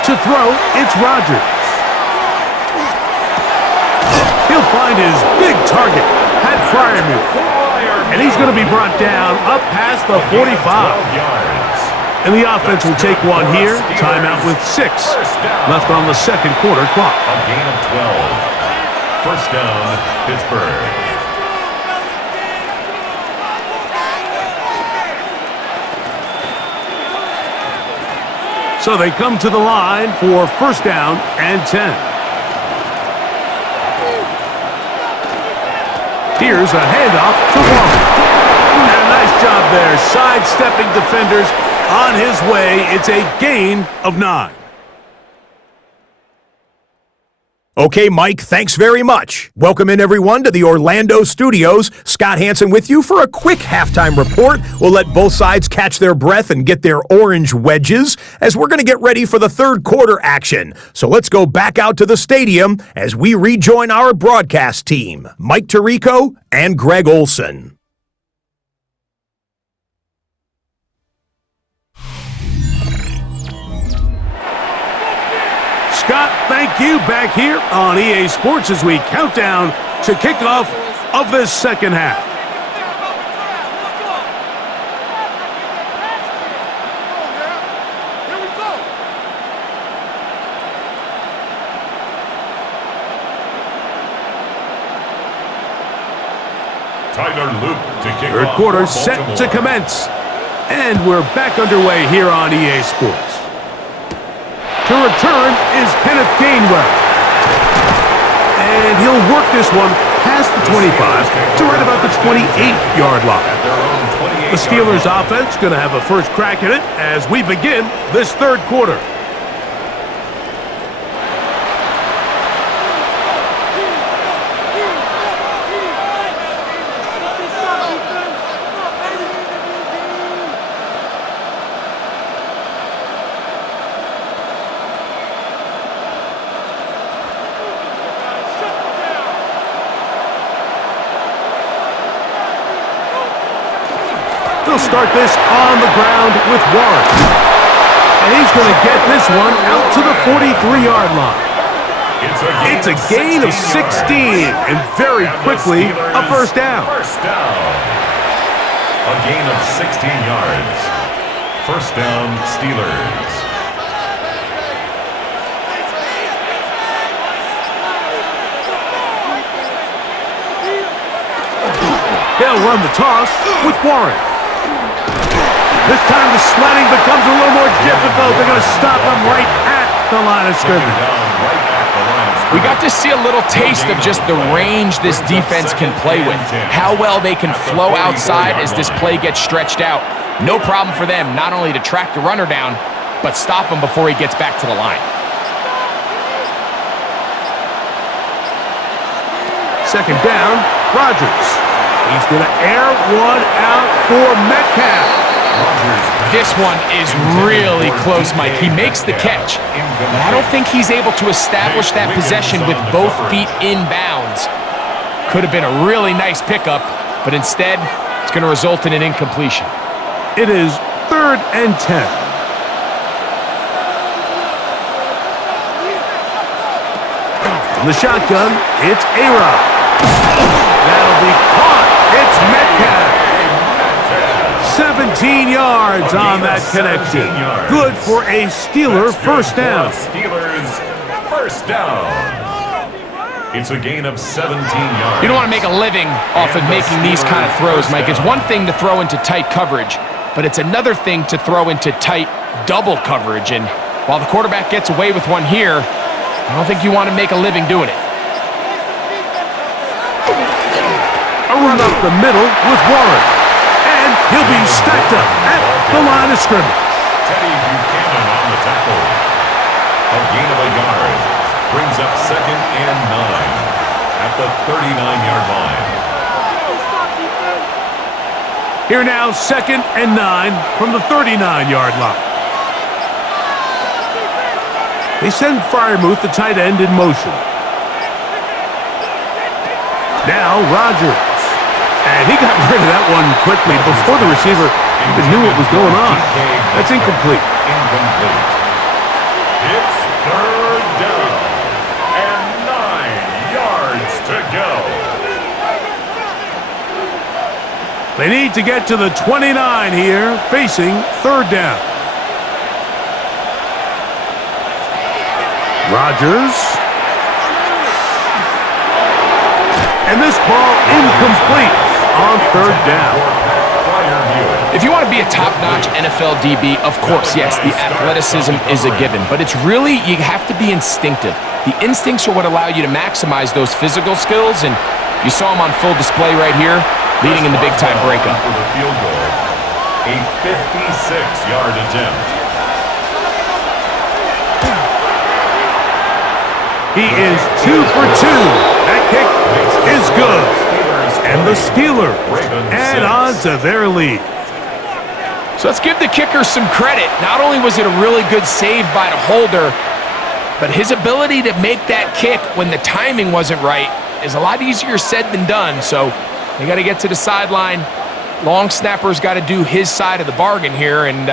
To throw, it's Rodgers. He'll find his big target, Pat Freiermuth. And he's going to be brought down up past the 45. And the offense will take one here. Timeout with 6 left on the second quarter clock. A gain of 12. First down, Pittsburgh. So they come to the line for first down and 10. Here's a handoff to Waller. And a nice job there, sidestepping defenders on his way. It's a gain of 9. Okay, Mike, thanks very much. Welcome in, everyone, to the Orlando studios. Scott Hansen with you for a quick halftime report. We'll let both sides catch their breath and get their orange wedges as we're going to get ready for the third quarter action. So let's go back out to the stadium as we rejoin our broadcast team, Mike Tirico and Greg Olson. Scott, thank you. Back here on EA Sports as we count down to kickoff of this second half. Tyler Luke to kick Third off quarter for set to Baltimore. commence. And we're back underway here on EA Sports. To return is Kenneth Gainwell. And he'll work this one past the 25 to right about the 28-yard line. At their own 28-yard The Steelers line. offense going to have a first crack at it as we begin this third quarter. They'll start this on the ground with Warren. And he's going to get this one out to the 43-yard line. It's a gain of 16, and very quickly, a first down. First down. A gain of 16 yards. First down, Steelers. They'll run the toss with Warren. This time the sledding becomes a little more difficult. They're going to stop him right at the line of scrimmage. We got to see a little taste of just the range this defense can play with. How well they can flow outside as this play gets stretched out. No problem for them not only to track the runner down, but stop him before he gets back to the line. Second down, Rodgers. He's going to air one out for Metcalf. This one is really close, Mike. He makes the catch, but I don't think he's able to establish that possession with both feet inbounds. Could have been a really nice pickup, but instead, it's going to result in an incompletion. It is 3rd and 10. From the shotgun, it's A-Rod. That'll be caught. It's Metcalf. 17 yards on that connection. Good for a Steeler first down. Steelers first down. It's a gain of 17 yards. You don't want to make a living off of making these kind of throws, Mike. It's one thing to throw into tight coverage, but it's another thing to throw into tight double coverage. And while the quarterback gets away with one here, I don't think you want to make a living doing it. A run up the middle with Warren. And he'll be stacked up at the line of scrimmage. Teddy Buchanan on the tackle. A gain of a yard. Brings up 2nd and 9 at the 39-yard line. Here now, 2nd and 9 from the 39-yard line. They send Freiermuth, the tight end, in motion. Now Rodgers. And he got rid of that one quickly before the receiver even knew what was going on. That's incomplete. Incomplete. It's 3rd down and 9 yards to go. They need to get to the 29 here, facing 3rd down. Rodgers. And this ball incomplete on 3rd down. If you want to be a top-notch NFL DB, of course, yes, the athleticism is a given, but it's really, you have to be instinctive. The instincts are what allow you to maximize those physical skills, and you saw them on full display right here, leading in the big-time breakup. For the field goal, a 56-yard attempt. He is 2 for 2. That kick is good. And the Steelers add on to their lead. So let's give the kicker some credit. Not only was it a really good save by the holder, but his ability to make that kick when the timing wasn't right is a lot easier said than done. So they got to get to the sideline. Long snapper's got to do his side of the bargain here, and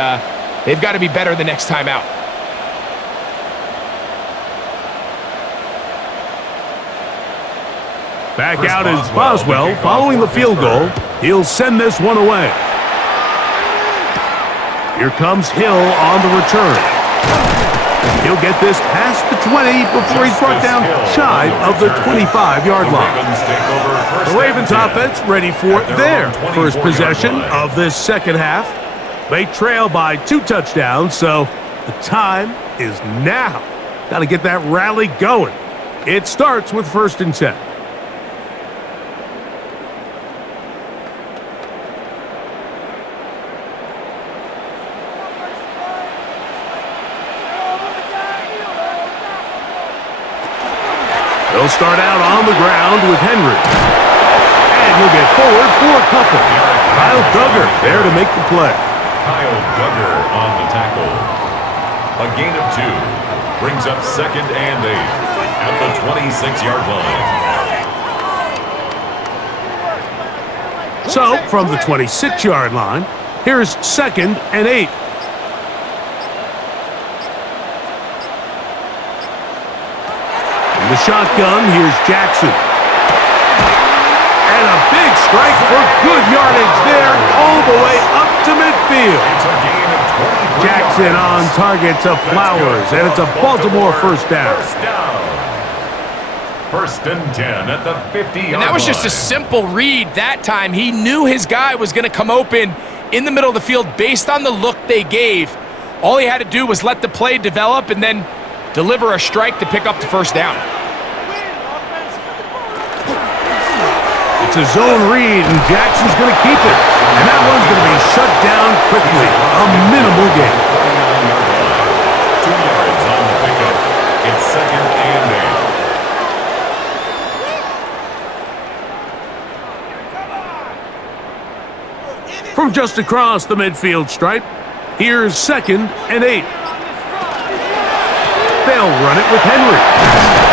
they've got to be better the next time out. Back out is Boswell following the field goal. He'll send this one away. Here comes Hill on the return. He'll get this past the 20 before he's brought down shy of the 25-yard line. The Ravens offense ready for their first possession of this second half. They trail by 2 touchdowns, so the time is now. Got to get that rally going. It starts with 1st and 10. They'll start out on the ground with Henry. And he'll get forward for a couple. Kyle Duggar there to make the play. Kyle Duggar on the tackle. A gain of 2 brings up 2nd and 8 at the 26-yard line. So, from the 26-yard line, here's 2nd and 8. In the shotgun, here's Jackson. And a big strike for good yardage there all the way up to midfield. It's a gain of 23 Jackson on target to Flowers, and it's a Baltimore first down. First and 10 at the 50-yard line. And that was just a simple read that time. He knew his guy was going to come open in the middle of the field based on the look they gave. All he had to do was let the play develop and then deliver a strike to pick up the first down. It's a zone read, and Jackson's going to keep it. And that one's going to be shut down quickly. A minimal gain. 2 yards on the pickup. It's 2nd and 8. From just across the midfield stripe, here's 2nd and 8. They'll run it with Henry.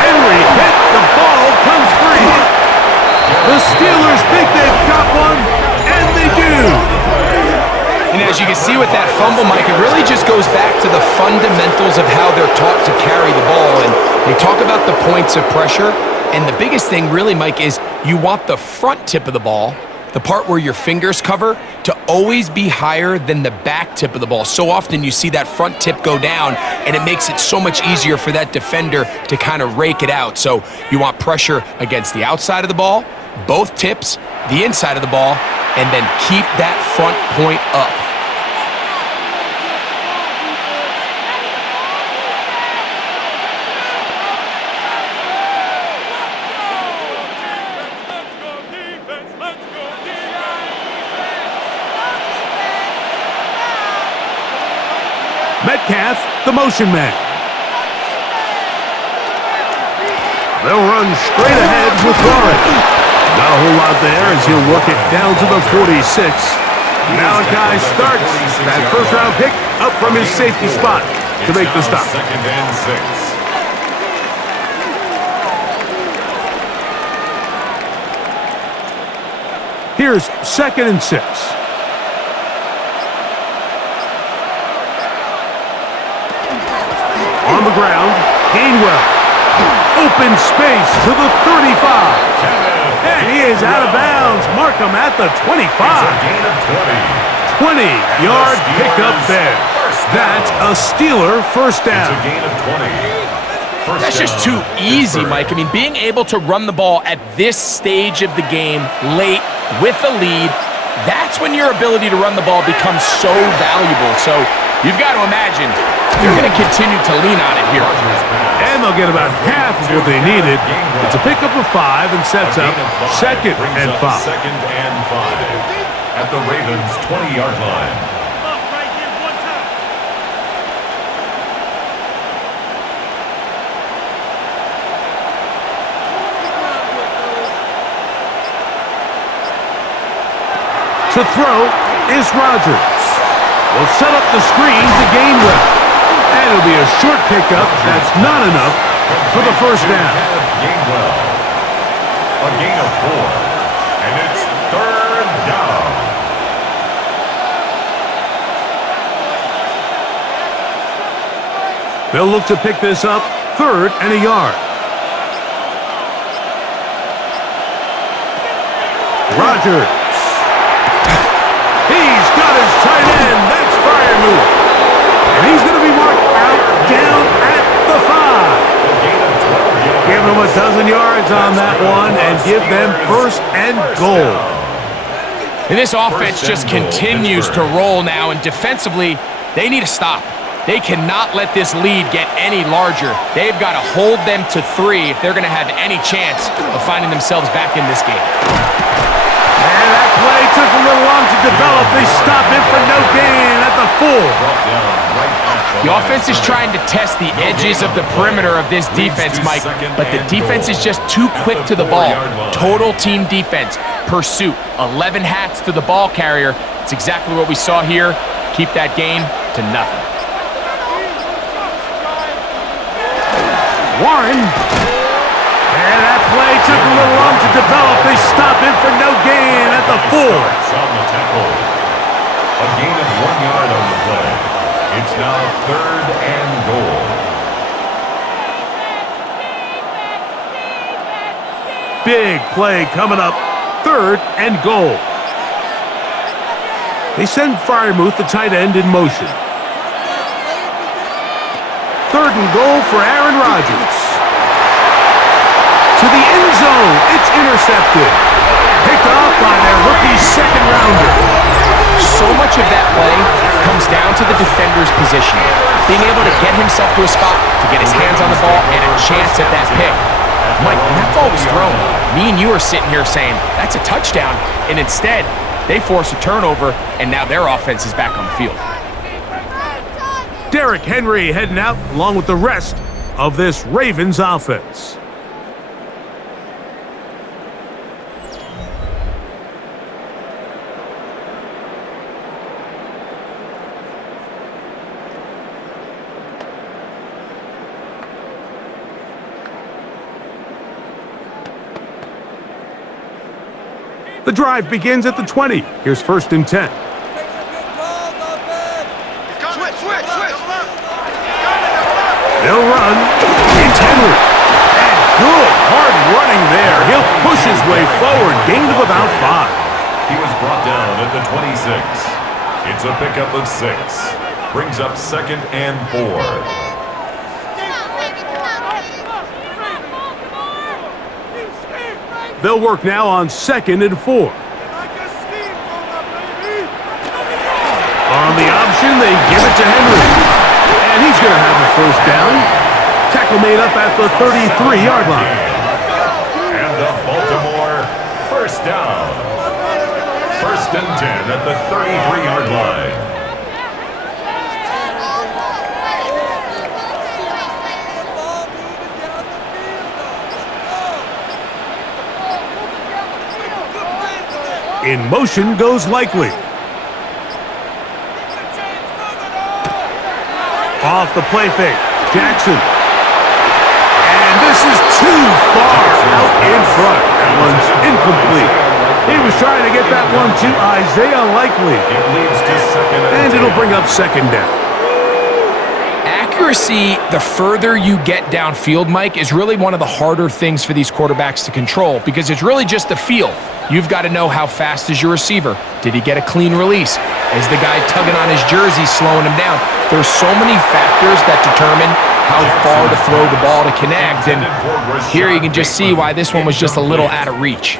Henry hit, the ball comes free. The Steelers think they've got one, and they do. And as you can see with that fumble, Mike, it really just goes back to the fundamentals of how they're taught to carry the ball. And they talk about the points of pressure. And the biggest thing really, Mike, is you want the front tip of the ball, the part where your fingers cover, to always be higher than the back tip of the ball. So often you see that front tip go down, and it makes it so much easier for that defender to kind of rake it out. So you want pressure against the outside of the ball, both tips, the inside of the ball, and then keep that front point up. Metcalf, the motion man. They'll run straight ahead with Warren. Not a whole lot there as he'll work it down to the 46. Now a guy starts that first-round pick up from his safety spot to make the stop. 2nd and 6. Here's 2nd and 6. On the ground, Gainwell. Open space to the 35. And he is out of bounds. Mark him at the 25. It's a gain of 20. 20-yard pickup there. That's a Steeler first down. It's a gain of 20. That's just too easy, Mike. I mean, being able to run the ball at this stage of the game, late, with a lead, that's when your ability to run the ball becomes so valuable. So you've got to imagine they're going to continue to lean on it here. And they'll get about half of what they needed. It's a pickup of 5 and sets up 2nd and 5. 2nd and 5 at the Ravens' 20-yard line. To throw is Rodgers. Will set up the screen to Gainwell. And it'll be a short pickup. That's not enough for the first down. Gainwell. A gain of 4. And it's 3rd down. They'll look to pick this up 3rd and a yard. Rodgers. He's got his tight end. That's Freiermuth. And he's going to be marked out, down them a dozen yards on that one and give them first and goal. And this offense just continues to roll now, and defensively, they need to stop. They cannot let this lead get any larger. They've got to hold them to 3 if they're going to have any chance of finding themselves back in this game. And that play took a little long to develop. They stopped it for no gain at the 4. The offense is trying to test the edges of the perimeter of this defense, Mike, but the defense is just too quick to the ball. Total team defense, pursuit, 11 hats to the ball carrier. It's exactly what we saw here. Keep that game to nothing. Warren. And that play took a little long to develop. They stopped it for no gain at the 4. On the tackle. A gain of 1 yard on the play. It's now 3rd and goal. Big play coming up. 3rd and goal. They send Freiermuth, the tight end, in motion. 3rd and goal for Aaron Rodgers. To the end zone. It's intercepted. Picked off by their rookie second-rounder. So much of that play comes down to the defender's position. Being able to get himself to a spot, to get his hands on the ball, and a chance at that pick. Mike, when that ball was thrown, me and you are sitting here saying, that's a touchdown, and instead, they force a turnover, and now their offense is back on the field. Derrick Henry heading out along with the rest of this Ravens offense. The drive begins at the 20. Here's 1st and 10. They'll run. It's Henry. And good hard running there. He'll push his way forward. Gain of about 5. He was brought down at the 26. It's a pickup of 6. Brings up 2nd and 4. They'll work now on 2nd and 4. On the option, they give it to Henry. And he's going to have a first down. Tackle made up at the 33-yard line. And the Baltimore first down. 1st and 10 at the 33-yard line. In motion goes Likely. Off the play fake, Jackson. And this is too far out in front. That one's incomplete. He was trying to get that one to Isaiah Likely. It leads to 2nd And it'll bring up 2nd down. Accuracy, the further you get downfield, Mike, is really one of the harder things for these quarterbacks to control because it's really just the feel. You've got to know how fast is your receiver. Did he get a clean release? Is the guy tugging on his jersey slowing him down? There's so many factors that determine how far to throw the ball to connect, and here you can just see why this one was just a little out of reach.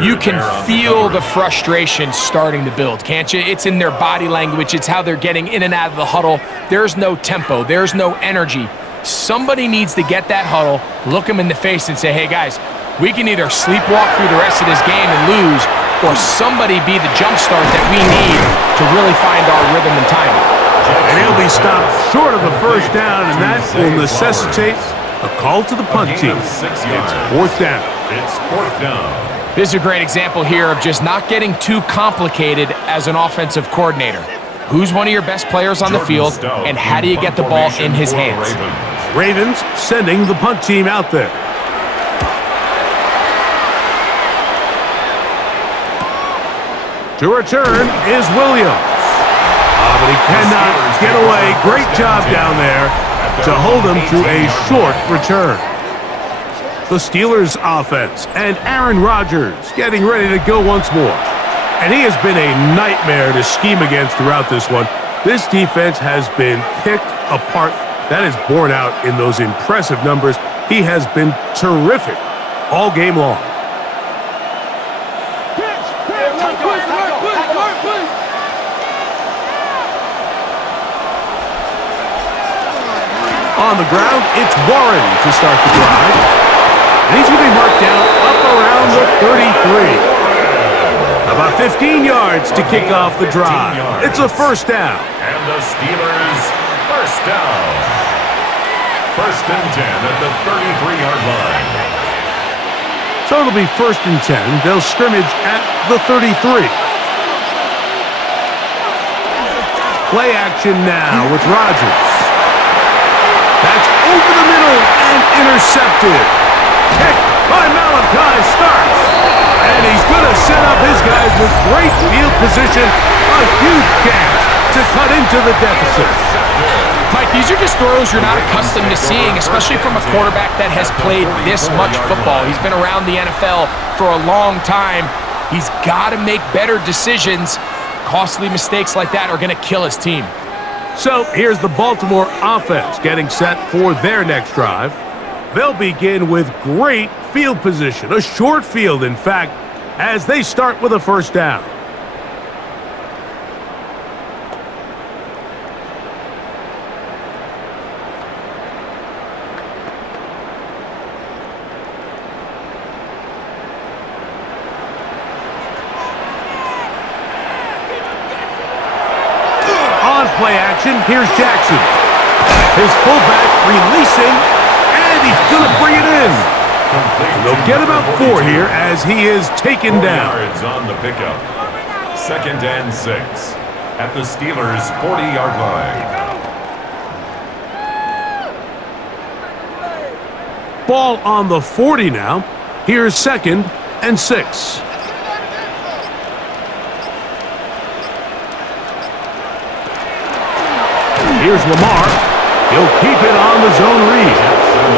You can feel the frustration starting to build, can't you? It's in their body language. It's how they're getting in and out of the huddle. There's no tempo. There's no energy. Somebody needs to get that huddle, look them in the face and say, hey, guys, we can either sleepwalk through the rest of this game and lose, or somebody be the jump start that we need to really find our rhythm and timing. And he'll be stopped short of a first down, and that will necessitate a call to the punt team. It's 4th down. It's 4th down. This is a great example here of just not getting too complicated as an offensive coordinator. Who's one of your best players on the field, and how do you get the ball in his hands? Ravens sending the punt team out there. To return is Williams. But he cannot get away. Great job down there to hold him to a short return. The Steelers offense and Aaron Rodgers getting ready to go once more. And he has been a nightmare to scheme against throughout this one. This defense has been picked apart. That is borne out in those impressive numbers. He has been terrific all game long. On the ground, it's Warren to start the drive. And he's going to be marked down up around the 33. About 15 yards to kick off the drive. It's a first down. And the Steelers, first down. First and 10 at the 33-yard line. So it'll be first and 10. They'll scrimmage at the 33. Play action now with Rodgers. That's over the middle and intercepted. Picked by Malachi Starks. And he's going to set up his guys with great field position. A huge chance to cut into the deficit. Mike, these are just throws you're not accustomed to seeing, especially from a quarterback that has played this much football. He's been around the NFL for a long time. He's got to make better decisions. Costly mistakes like that are going to kill his team. So here's the Baltimore offense getting set for their next drive. They'll begin with great field position, a short field, in fact, as they start with a first down. On play action, here's Jackson. His fullback releasing, and he's going to bring it in. And they'll get about 4 here as he is taken down. Yards on the pickup. Second and 6 at the Steelers' 40-yard line. Ball on the 40 now. Here's second and 6. Here's Lamar. He'll keep it on the zone read.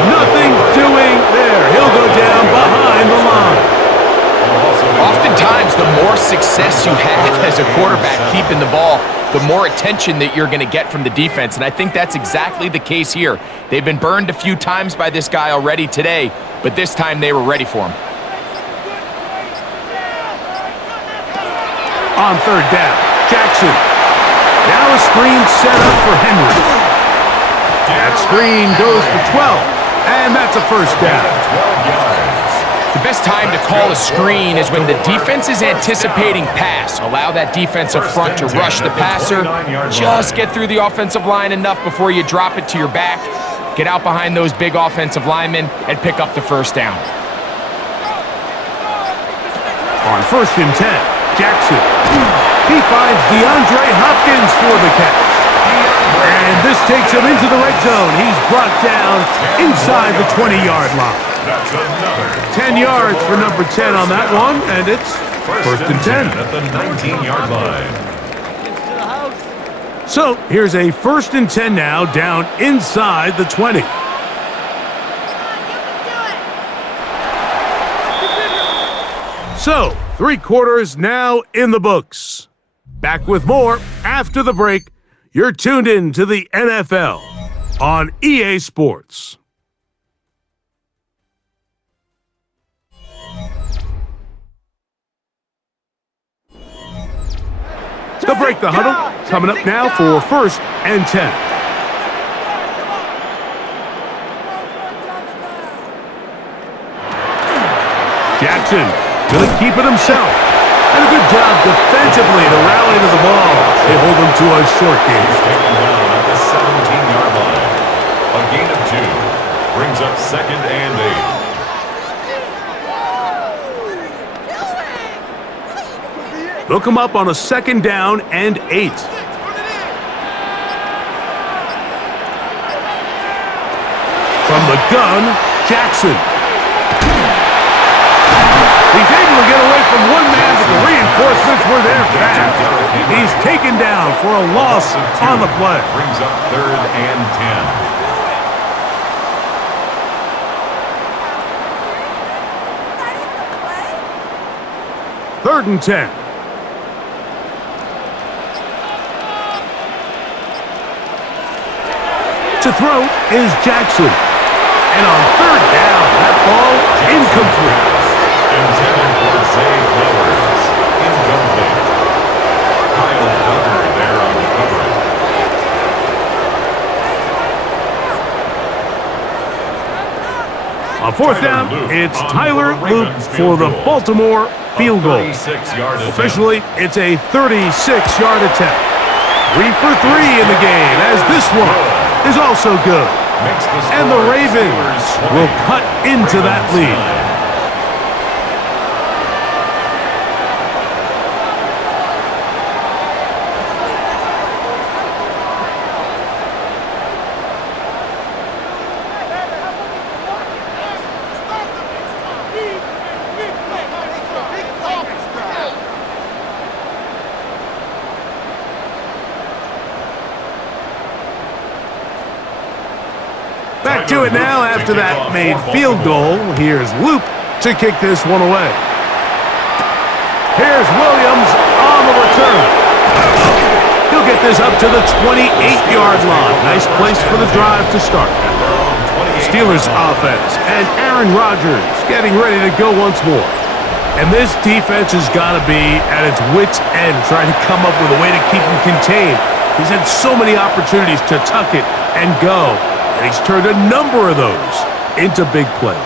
Nothing doing there. He'll go down behind the line. Oftentimes, the more success you have as a quarterback keeping the ball, the more attention that you're going to get from the defense. And I think that's exactly the case here. They've been burned a few times by this guy already today, but this time they were ready for him. On third down, Jackson. Now a screen set up for Henry. That screen goes for 12, and that's a first down. 12 yards. The best time to call a screen is when the defense is anticipating pass. Allow that defensive front to rush the passer. Just get through the offensive line enough before you drop it to your back. Get out behind those big offensive linemen and pick up the first down. On first and 10, Jackson. He finds DeAndre Hopkins for the catch. And this takes him into the red zone. He's brought down inside the 20-yard line. That's another 10 yards for number 10 on that one, and it's first and 10. at the 19-yard line. So here's a first and 10 now down inside the 20. So 3 quarters now in the books. Back with more after the break. You're tuned in to the NFL on EA Sports. They'll break the huddle. Coming up now for first and 10. Jackson going to keep it himself. And a good job defensively to rally to the ball. They hold him to a short game. He's taken down at the 17-yard line. A gain of 2 brings up second and 8. They'll come up on a second down and 8. From the gun, Jackson. He's able to get away from one man, but the reinforcements were there fast. He's taken down for a loss on the play. Brings up third and 10. Third and 10. To throw is Jackson. And on third down, that ball incomplete. Intended for Zay Flowers. Incomplete. Kyle Duggar there on the coverage. On fourth down, it's Tyler Loop for the Baltimore field goal. Officially, it's a 36-yard attempt. 3 for 3 in the game, as this one is also good. And the Ravens will cut into that lead. Back to it now after that made field goal. Here's Loop to kick this one away. Here's Williams on the return. He'll get this up to the 28-yard line. Nice place for the drive to start. Steelers offense and Aaron Rodgers getting ready to go once more. And this defense has got to be at its wits' end trying to come up with a way to keep him contained. He's had so many opportunities to tuck it and go. And he's turned a number of those into big plays.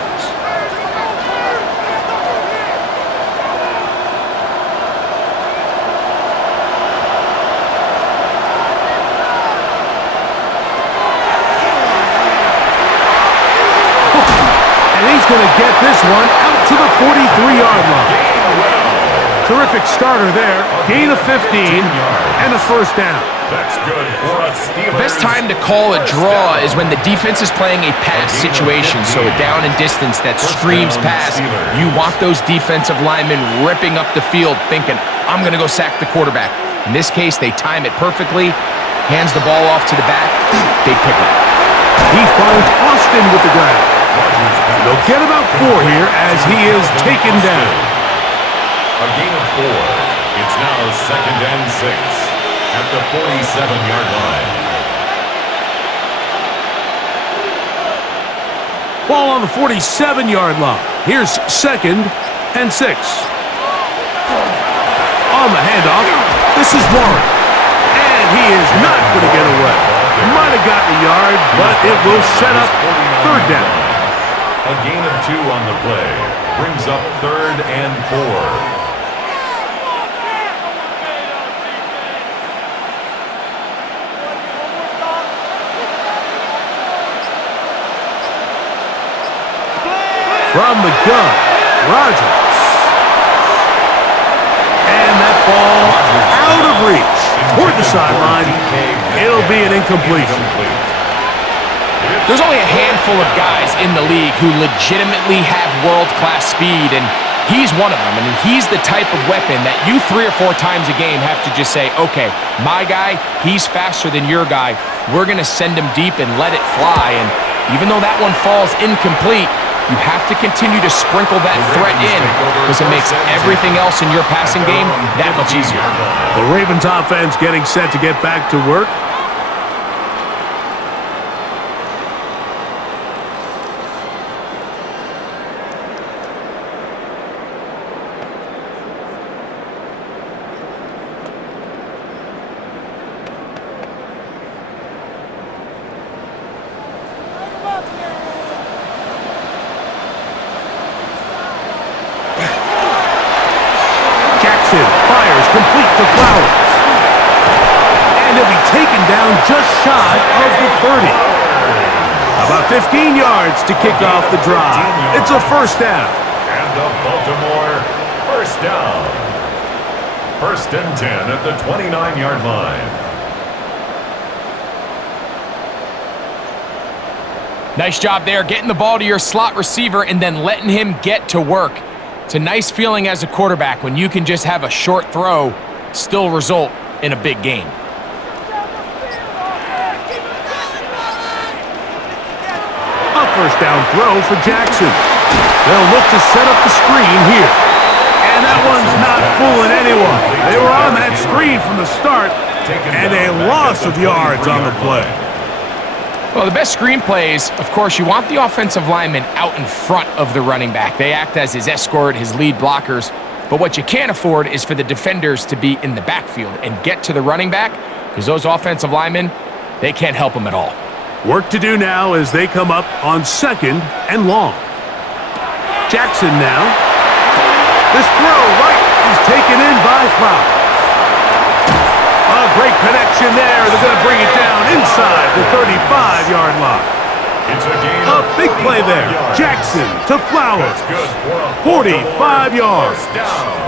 And he's going to get this one out to the 43-yard line. Terrific starter there. Gain of 15 and a first down. That's good for us, Steelers. The best time to call a draw is when the defense is playing a pass situation, so a down and distance that screams pass. You want those defensive linemen ripping up the field thinking, I'm going to go sack the quarterback. In this case, they time it perfectly, hands the ball off to the back, big pickup. He finds Austin with the grab. They'll get about 4 here as he is taken down. A gain of 4. It's now 2nd and 6. At the 47-yard line. Ball on the 47-yard line. Here's 2nd and 6. On the handoff, this is Warren. And he is not going to get away. Might have gotten a yard, but it will set up 3rd down. A gain of 2 on the play. Brings up 3rd and 4. From the gun, Rodgers. And that ball out of reach. Toward the sideline. It'll be an incompletion. There's only a handful of guys in the league who legitimately have world-class speed, and he's one of them. I mean, he's the type of weapon that you 3 or 4 times a game have to just say, okay, my guy, he's faster than your guy. We're going to send him deep and let it fly. And even though that one falls incomplete, you have to continue to sprinkle that threat in because it makes everything else in your passing game that much easier. The Ravens offense getting set to get back to work. Fires complete to Flowers. And he'll be taken down just shy of the 30. About 15 yards to kick off the drive. It's a 1st down. And the Baltimore 1st down. 1st and 10 at the 29-yard line. Nice job there, getting the ball to your slot receiver and then letting him get to work. It's a nice feeling as a quarterback when you can just have a short throw still result in a big game. A 1st down throw for Jackson. They'll look to set up the screen here. And that one's not fooling anyone. They were on that screen from the start, and a loss of yards on the play. Well, the best screenplays, of course, you want the offensive lineman out in front of the running back. They act as his escort, his lead blockers. But what you can't afford is for the defenders to be in the backfield and get to the running back, because those offensive linemen, they can't help him at all. Work to do now as they come up on 2nd and long. Jackson now. This throw right is taken in by Flowers. A great connection there. They're going to bring it down inside the 35-yard line. It's a gain A of big play 45 there. yards. Jackson to Flowers. That's good for a 45 yards. First down.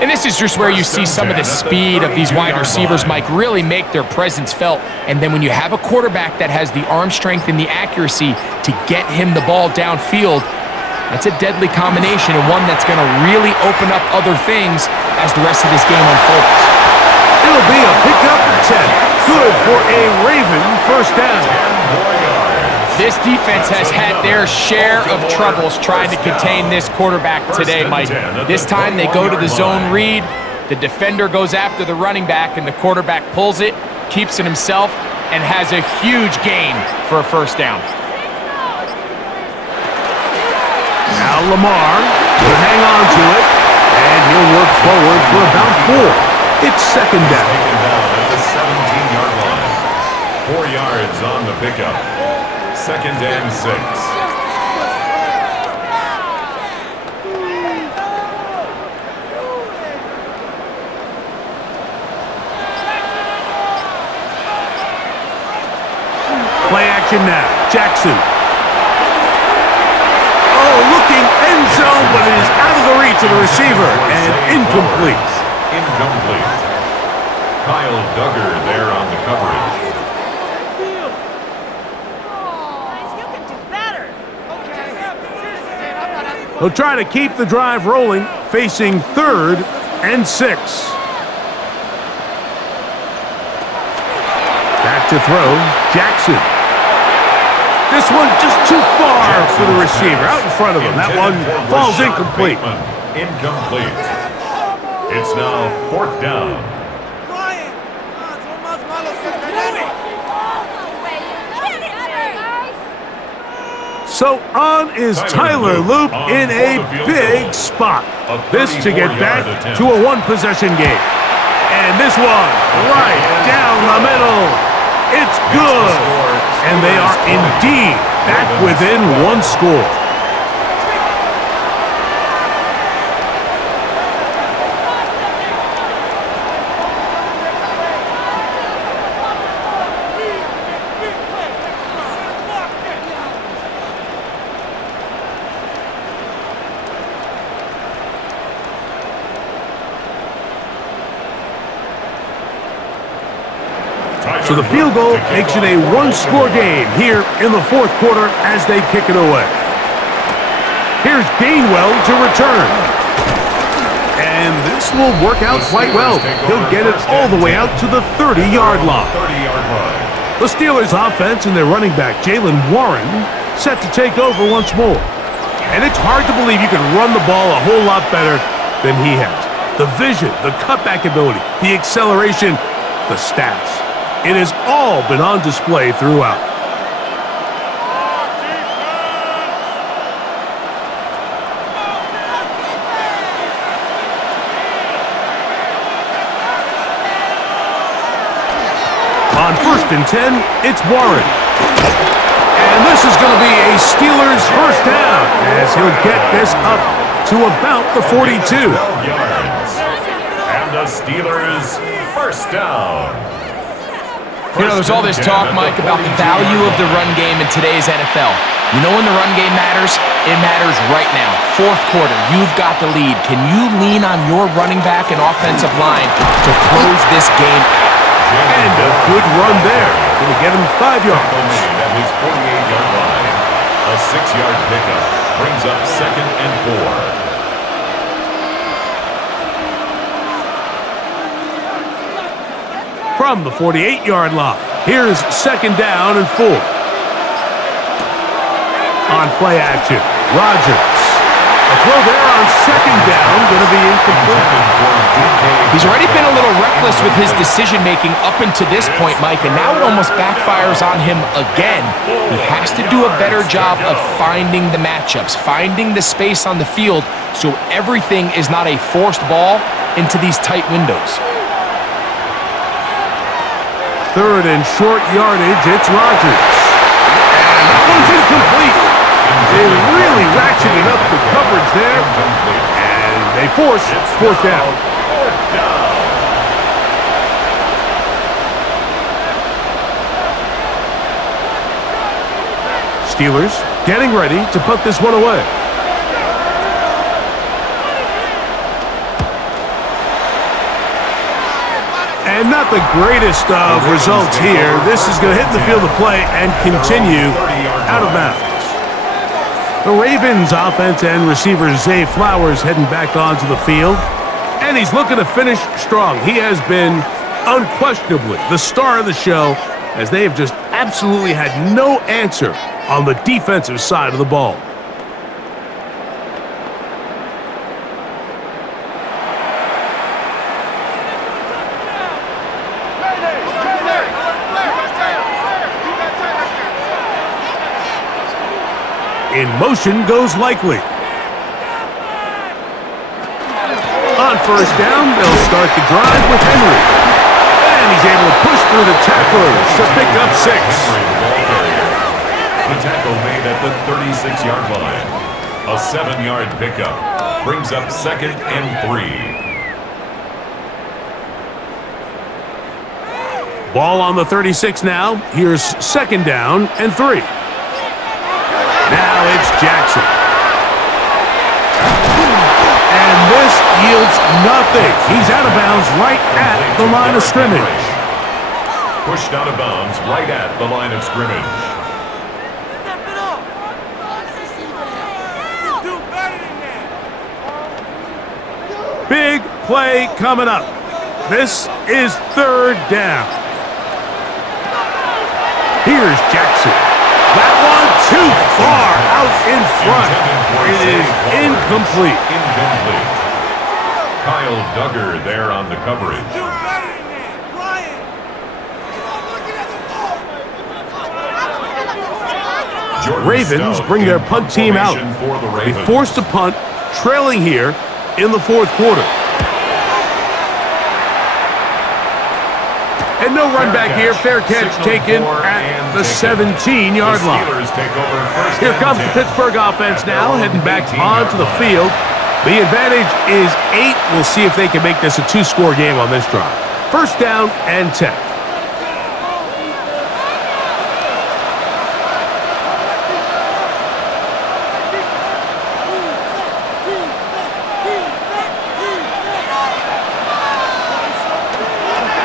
And this is just where you see some of the speed of these wide receivers, Mike, really make their presence felt. And then when you have a quarterback that has the arm strength and the accuracy to get him the ball downfield, that's a deadly combination and one that's going to really open up other things as the rest of this game unfolds. It'll be a pickup of 10. Good for a Raven first down. 10 more yards. This defense has had their share of troubles trying to contain this quarterback today, Mike. This time they go to the zone read, the defender goes after the running back, and the quarterback pulls it, keeps it himself, and has a huge gain for a first down. Now Lamar will hang on to it, and he'll work forward for about 4. It's 2nd down. Taken down at the 17-yard line. 4 yards on the pickup. 2nd and 6. Play action now. Jackson. Oh, looking end zone, but it is out of the reach of the receiver and incomplete. Incomplete. Kyle Duggar there on the coverage. You can do better. Okay. He'll try to keep the drive rolling, facing 3rd and 6. Back to throw, Jackson. This one just too far for the receiver, out in front of him. That one falls incomplete. Incomplete. It's now 4th down. Ryan, son más malos que tenemos. So on is Tyler Loop in a big spot. This to get back to a 1-possession game. And this one right down the middle. It's good. And they are indeed back within 1 score. So the field goal makes it a 1-score game here in the 4th quarter as they kick it away. Here's Gainwell to return. And this will work out quite well. He'll get it all the way out to the 30-yard line. 30-yard line. The Steelers' offense and their running back, Jalen Warren, set to take over once more. And it's hard to believe you can run the ball a whole lot better than he has. The vision, the cutback ability, the acceleration, the stats. It has all been on display throughout. On 1st and 10, it's Warren. And this is going to be a Steelers first down as he'll get this up to about the 42. 12 yards. And the Steelers first down. You know, there's all this talk, Mike, about the value of the run game in today's NFL. You know when the run game matters? It matters right now. 4th quarter, you've got the lead. Can you lean on your running back and offensive line to close this game out? And a good run there. Going to get him 5 yards. At his 48-yard line. A 6-yard pickup brings up 2nd and 4. From the 48-yard line, here's 2nd down and 4. On play action, Rodgers. A throw there on 2nd down, going to be incomplete. He's already been a little reckless with his decision-making up until this point, Mike, and now it almost backfires on him again. He has to do a better job of finding the matchups, finding the space on the field so everything is not a forced ball into these tight windows. Third and short yardage, it's Rodgers. And that one's incomplete. They really ratcheted up the coverage there, and they force fourth down. Steelers getting ready to put this one away. And not the greatest of results here. This is going to hit the field of play and continue out of bounds. The Ravens offense and receiver Zay Flowers heading back onto the field. And he's looking to finish strong. He has been unquestionably the star of the show, as they have just absolutely had no answer on the defensive side of the ball. In motion goes Likely. On first down, they'll start the drive with Henry. And he's able to push through the tacklers to pick up 6. The tackle made at the 36-yard line. A 7-yard pickup brings up 2nd and 3. Ball on the 36 now. Here's 2nd down and 3. Now it's Jackson. And this yields nothing. He's out of bounds right at the line of scrimmage. Pushed out of bounds right at the line of scrimmage. Big play coming up. This is 3rd down. Here's Jackson. That one too far out in front. It is incomplete. Kyle Duggar there on the coverage. Ravens bring their punt team out. They forced a punt, trailing here in the 4th quarter. And no run back here. Fair catch taken at the 17-yard line. Here comes the Pittsburgh offense now, heading back onto the field. The advantage is 8. We'll see if they can make this a 2-score game on this drive. First down and 10.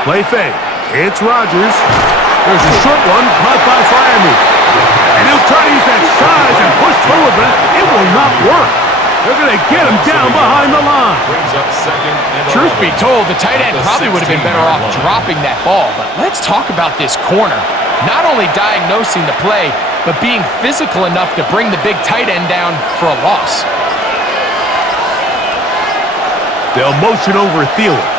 Play fake. It's Rodgers. There's a short one caught by Fryermuth. And he'll try to use that size and push forward, but it will not work. They're going to get him down behind the line. Truth be told, the tight end probably would have been better off dropping that ball. But let's talk about this corner. Not only diagnosing the play, but being physical enough to bring the big tight end down for a loss. They'll motion over Thielen.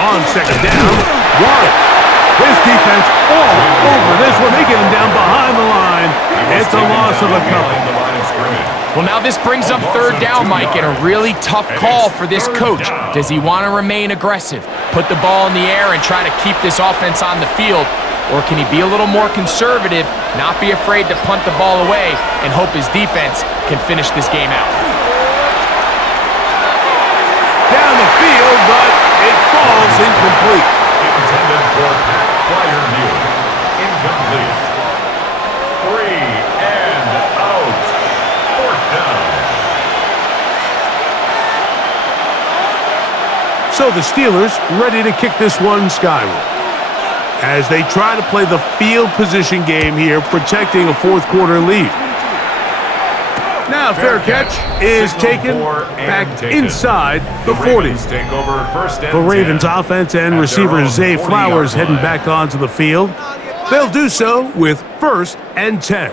On 2nd down, Warren. His defense all over this one. They get him down behind the line. It's a loss of a couple. Well, now this brings up 3rd down, Mike, and a really tough call for this coach. Does he want to remain aggressive, put the ball in the air and try to keep this offense on the field? Or can he be a little more conservative, not be afraid to punt the ball away, and hope his defense can finish this game out? Down the field, but it falls incomplete. Intended for Pat Fryermuth. Incomplete. 3 and out. 4th down. So the Steelers ready to kick this one skyward as they try to play the field position game here, protecting a 4th quarter lead. Now fair catch is taken back inside the 40. The Ravens offense and receiver Zay Flowers heading back onto the field. They'll do so with 1st and 10.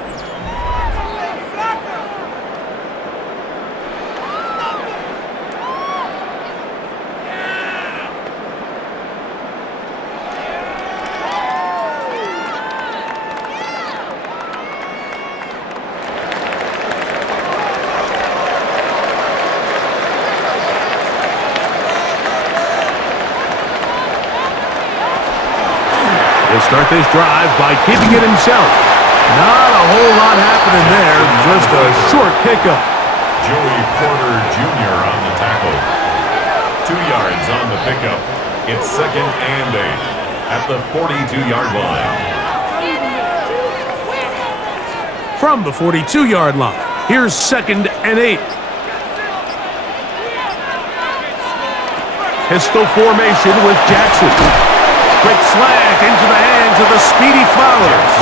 He'll start this drive by keeping it himself. Not a whole lot happening there, just a short pickup. Joey Porter Jr. on the tackle. 2 yards on the pickup. It's 2nd and 8 at the 42-yard line. From the 42-yard line, here's 2nd and 8. Pistol formation with Jackson. Quick slant into the hands of the speedy Flowers.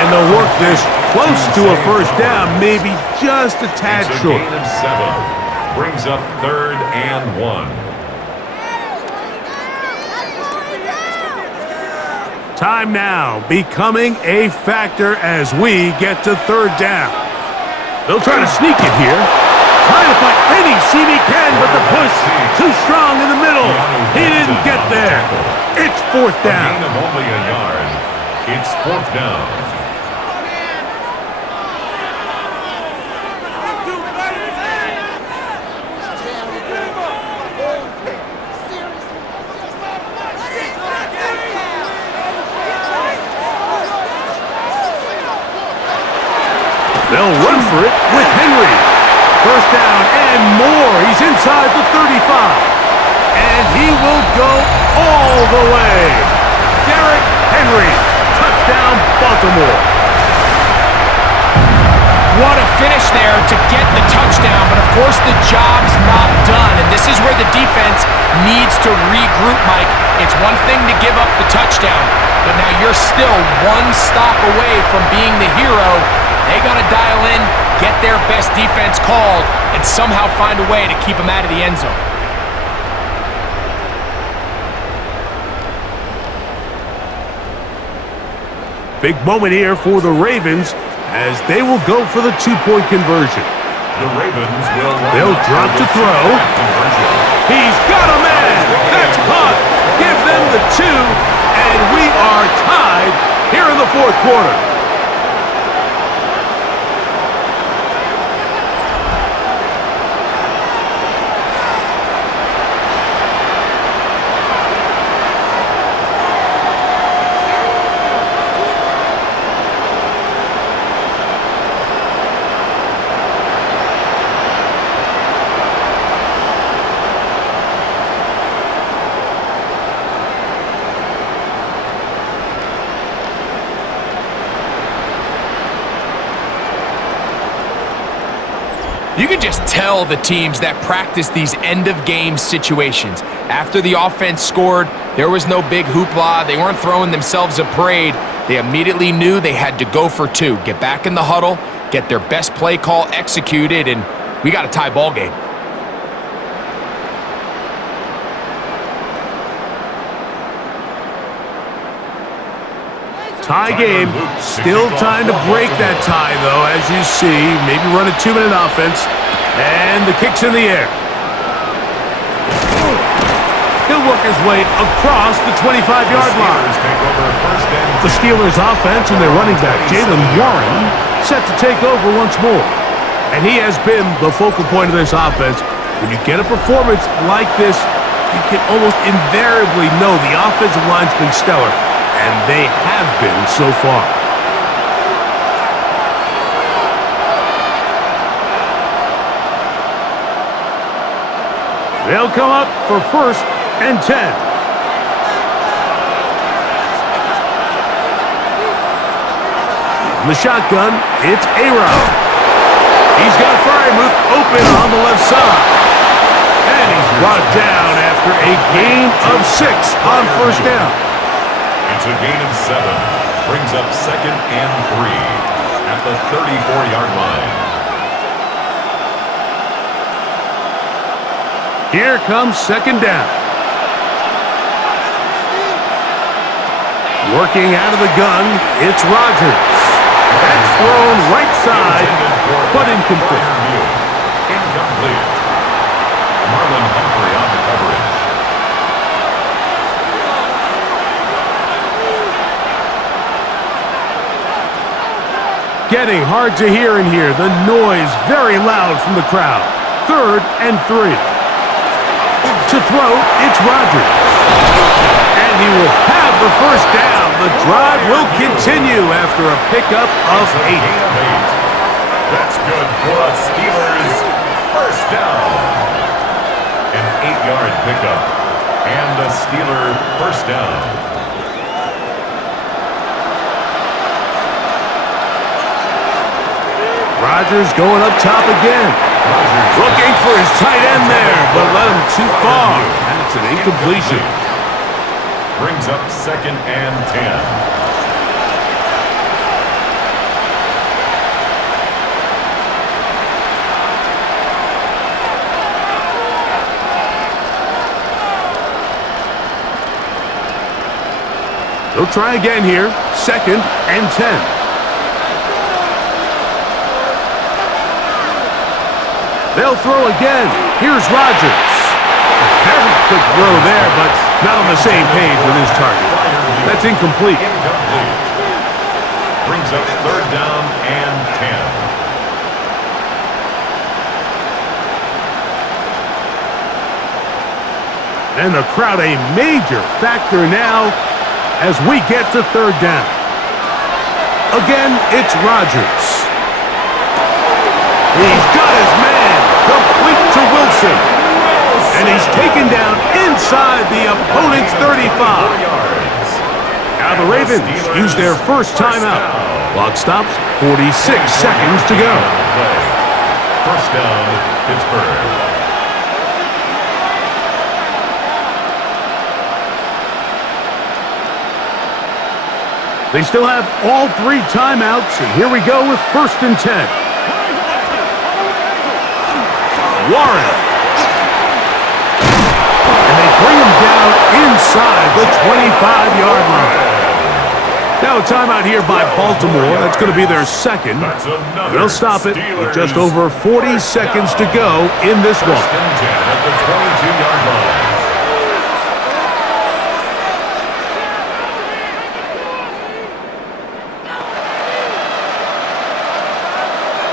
And they'll work this close to a first down, maybe just a tad short. Gain of 7. Brings up 3rd and 1. Time now becoming a factor as we get to 3rd down. They'll try to sneak it here. Trying to find any seam he can, but the push too strong in the middle. He didn't get there. It's 4th down. A gain of only a yard. It's 4th down. They'll run for it with Henry. 1st down and more. He's inside the 35. And he will go all the way. Derrick Henry. Touchdown, Baltimore. What a finish there to get the touchdown, but of course the job's not done, and this is where the defense needs to regroup, Mike. It's one thing to give up the touchdown, but now you're still one stop away from being the hero. They got to dial in, get their best defense called, and somehow find a way to keep them out of the end zone. Big moment here for the Ravens as they will go for the 2-point conversion. The Ravens will They'll drop to throw. He's got a man. That's caught. Give them the 2, and we are tied here in the 4th quarter. You can just tell the teams that practice these end-of-game situations. After the offense scored, there was no big hoopla. They weren't throwing themselves a parade. They immediately knew they had to go for 2. Get back in the huddle, get their best play call executed, and we got a tie ball game. Tie game. Still time to break that tie, though, as you see. Maybe run a 2-minute offense. And the kick's in the air. He'll work his way across the 25-yard line. The Steelers' offense and their running back, Jalen Warren, set to take over once more. And he has been the focal point of this offense. When you get a performance like this, you can almost invariably know the offensive line's been stellar. And they have been so far. They'll come up for 1st and 10. In the shotgun, it's A-Rod. He's got Freiermuth open on the left side. And he's brought down after a gain of 6 on 1st down. It's a gain of 7. Brings up 2nd and 3 at the 34-yard line. Here comes 2nd down. Working out of the gun, it's Rodgers. That's thrown right side, but incomplete. Incomplete. Marlon Humphrey on the coverage. Getting hard to hear in here. The noise very loud from the crowd. 3rd and 3. To throw, it's Rodgers. And he will have the first down. The drive will continue after a pickup of 8. That's good for a Steelers first down. An 8-yard pickup and a Steeler first down. Rodgers going up top again. Looking for his tight end there, but led him too far. That's an incompletion. Brings up 2nd and 10. They'll try again here. 2nd and 10. They'll throw again. Here's Rodgers. Very quick throw there, but not on the same page with his target. That's incomplete. Brings up 3rd down and 10. And the crowd a major factor now as we get to 3rd down. Again, it's Rodgers. He's got his man, complete to Wilson. And he's taken down inside the opponent's 35. Now the Ravens use their first timeout. Clock stops, 46 seconds to go. First down, Pittsburgh. They still have all 3 timeouts, and here we go with 1st and 10. Warren. And they bring him down inside the 25-yard line. Now a timeout here by Baltimore. That's going to be their 2nd. They'll stop it with just over 40 seconds to go in this one. 1st and 10 at the 22-yard line.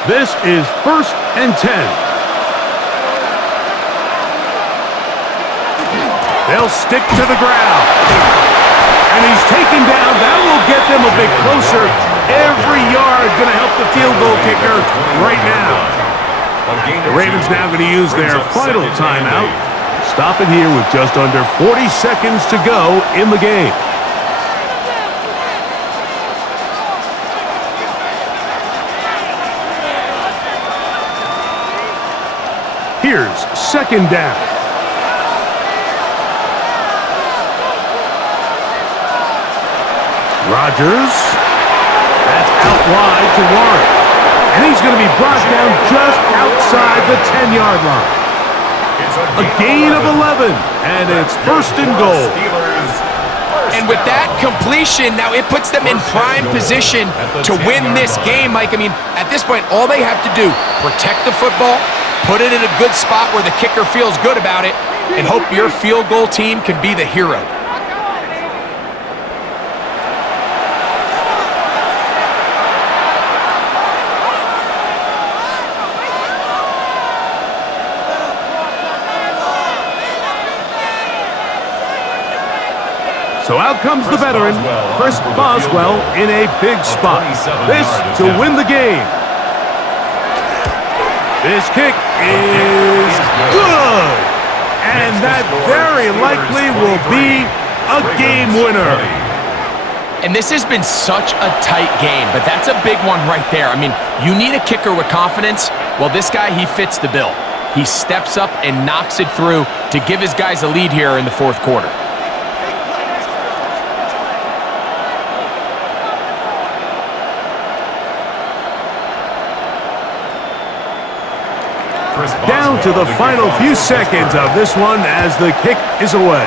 This is 1st and 10. They'll stick to the ground. And he's taken down. That will get them a bit closer. Every yard going to help the field goal kicker right now. The Ravens now going to use their final timeout. Stop it here with just under 40 seconds to go in the game. Here's 2nd down. Rodgers. That's out wide to Warren. And he's going to be brought down just outside the 10-yard line. A gain of 11, and it's 1st and goal. And with that completion, now it puts them in prime position to win this game, Mike. I mean, at this point, all they have to do, protect the football, put it in a good spot where the kicker feels good about it, and hope your field goal team can be the hero. So out comes the veteran, Chris Boswell, in a big spot. This to win the game. This kick is good. And that very likely will be a game winner. And this has been such a tight game, but that's a big one right there. I mean, you need a kicker with confidence. Well, this guy, he fits the bill. He steps up and knocks it through to give his guys a lead here in the 4th quarter. Down to the final few seconds of this one as the kick is away.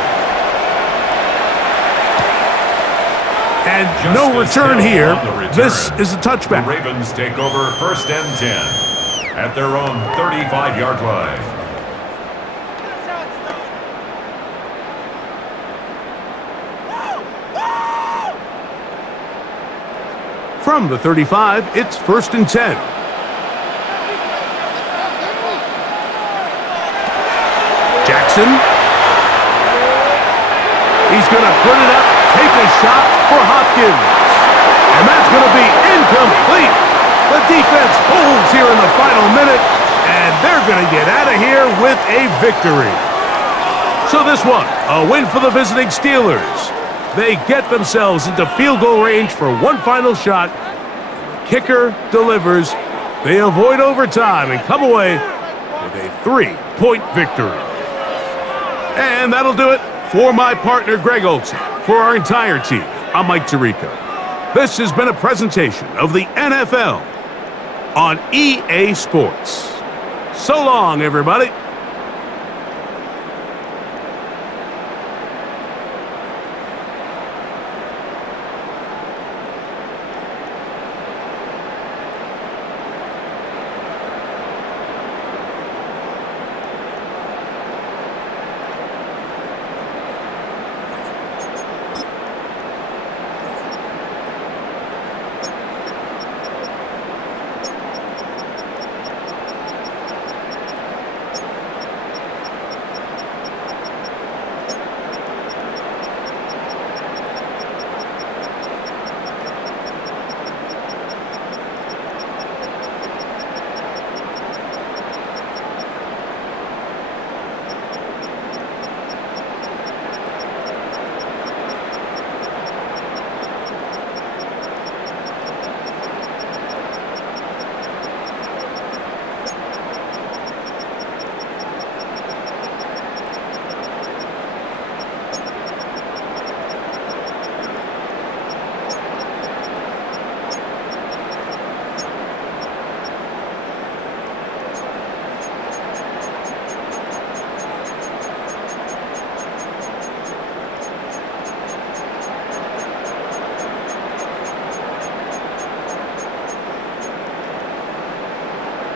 And no return here. This is a touchback. The Ravens take over 1st and 10 at their own 35-yard line. From the 35, it's 1st and 10. Jackson going to put it up, take a shot for Hopkins. And that's going to be incomplete. The defense holds here in the final minute, and they're going to get out of here with a victory. So this one, a win for the visiting Steelers. They get themselves into field goal range for one final shot. The kicker delivers. They avoid overtime and come away with a 3-point victory. And that'll do it for my partner, Greg Olson. For our entire team, I'm Mike Tirico. This has been a presentation of the NFL on EA Sports. So long, everybody.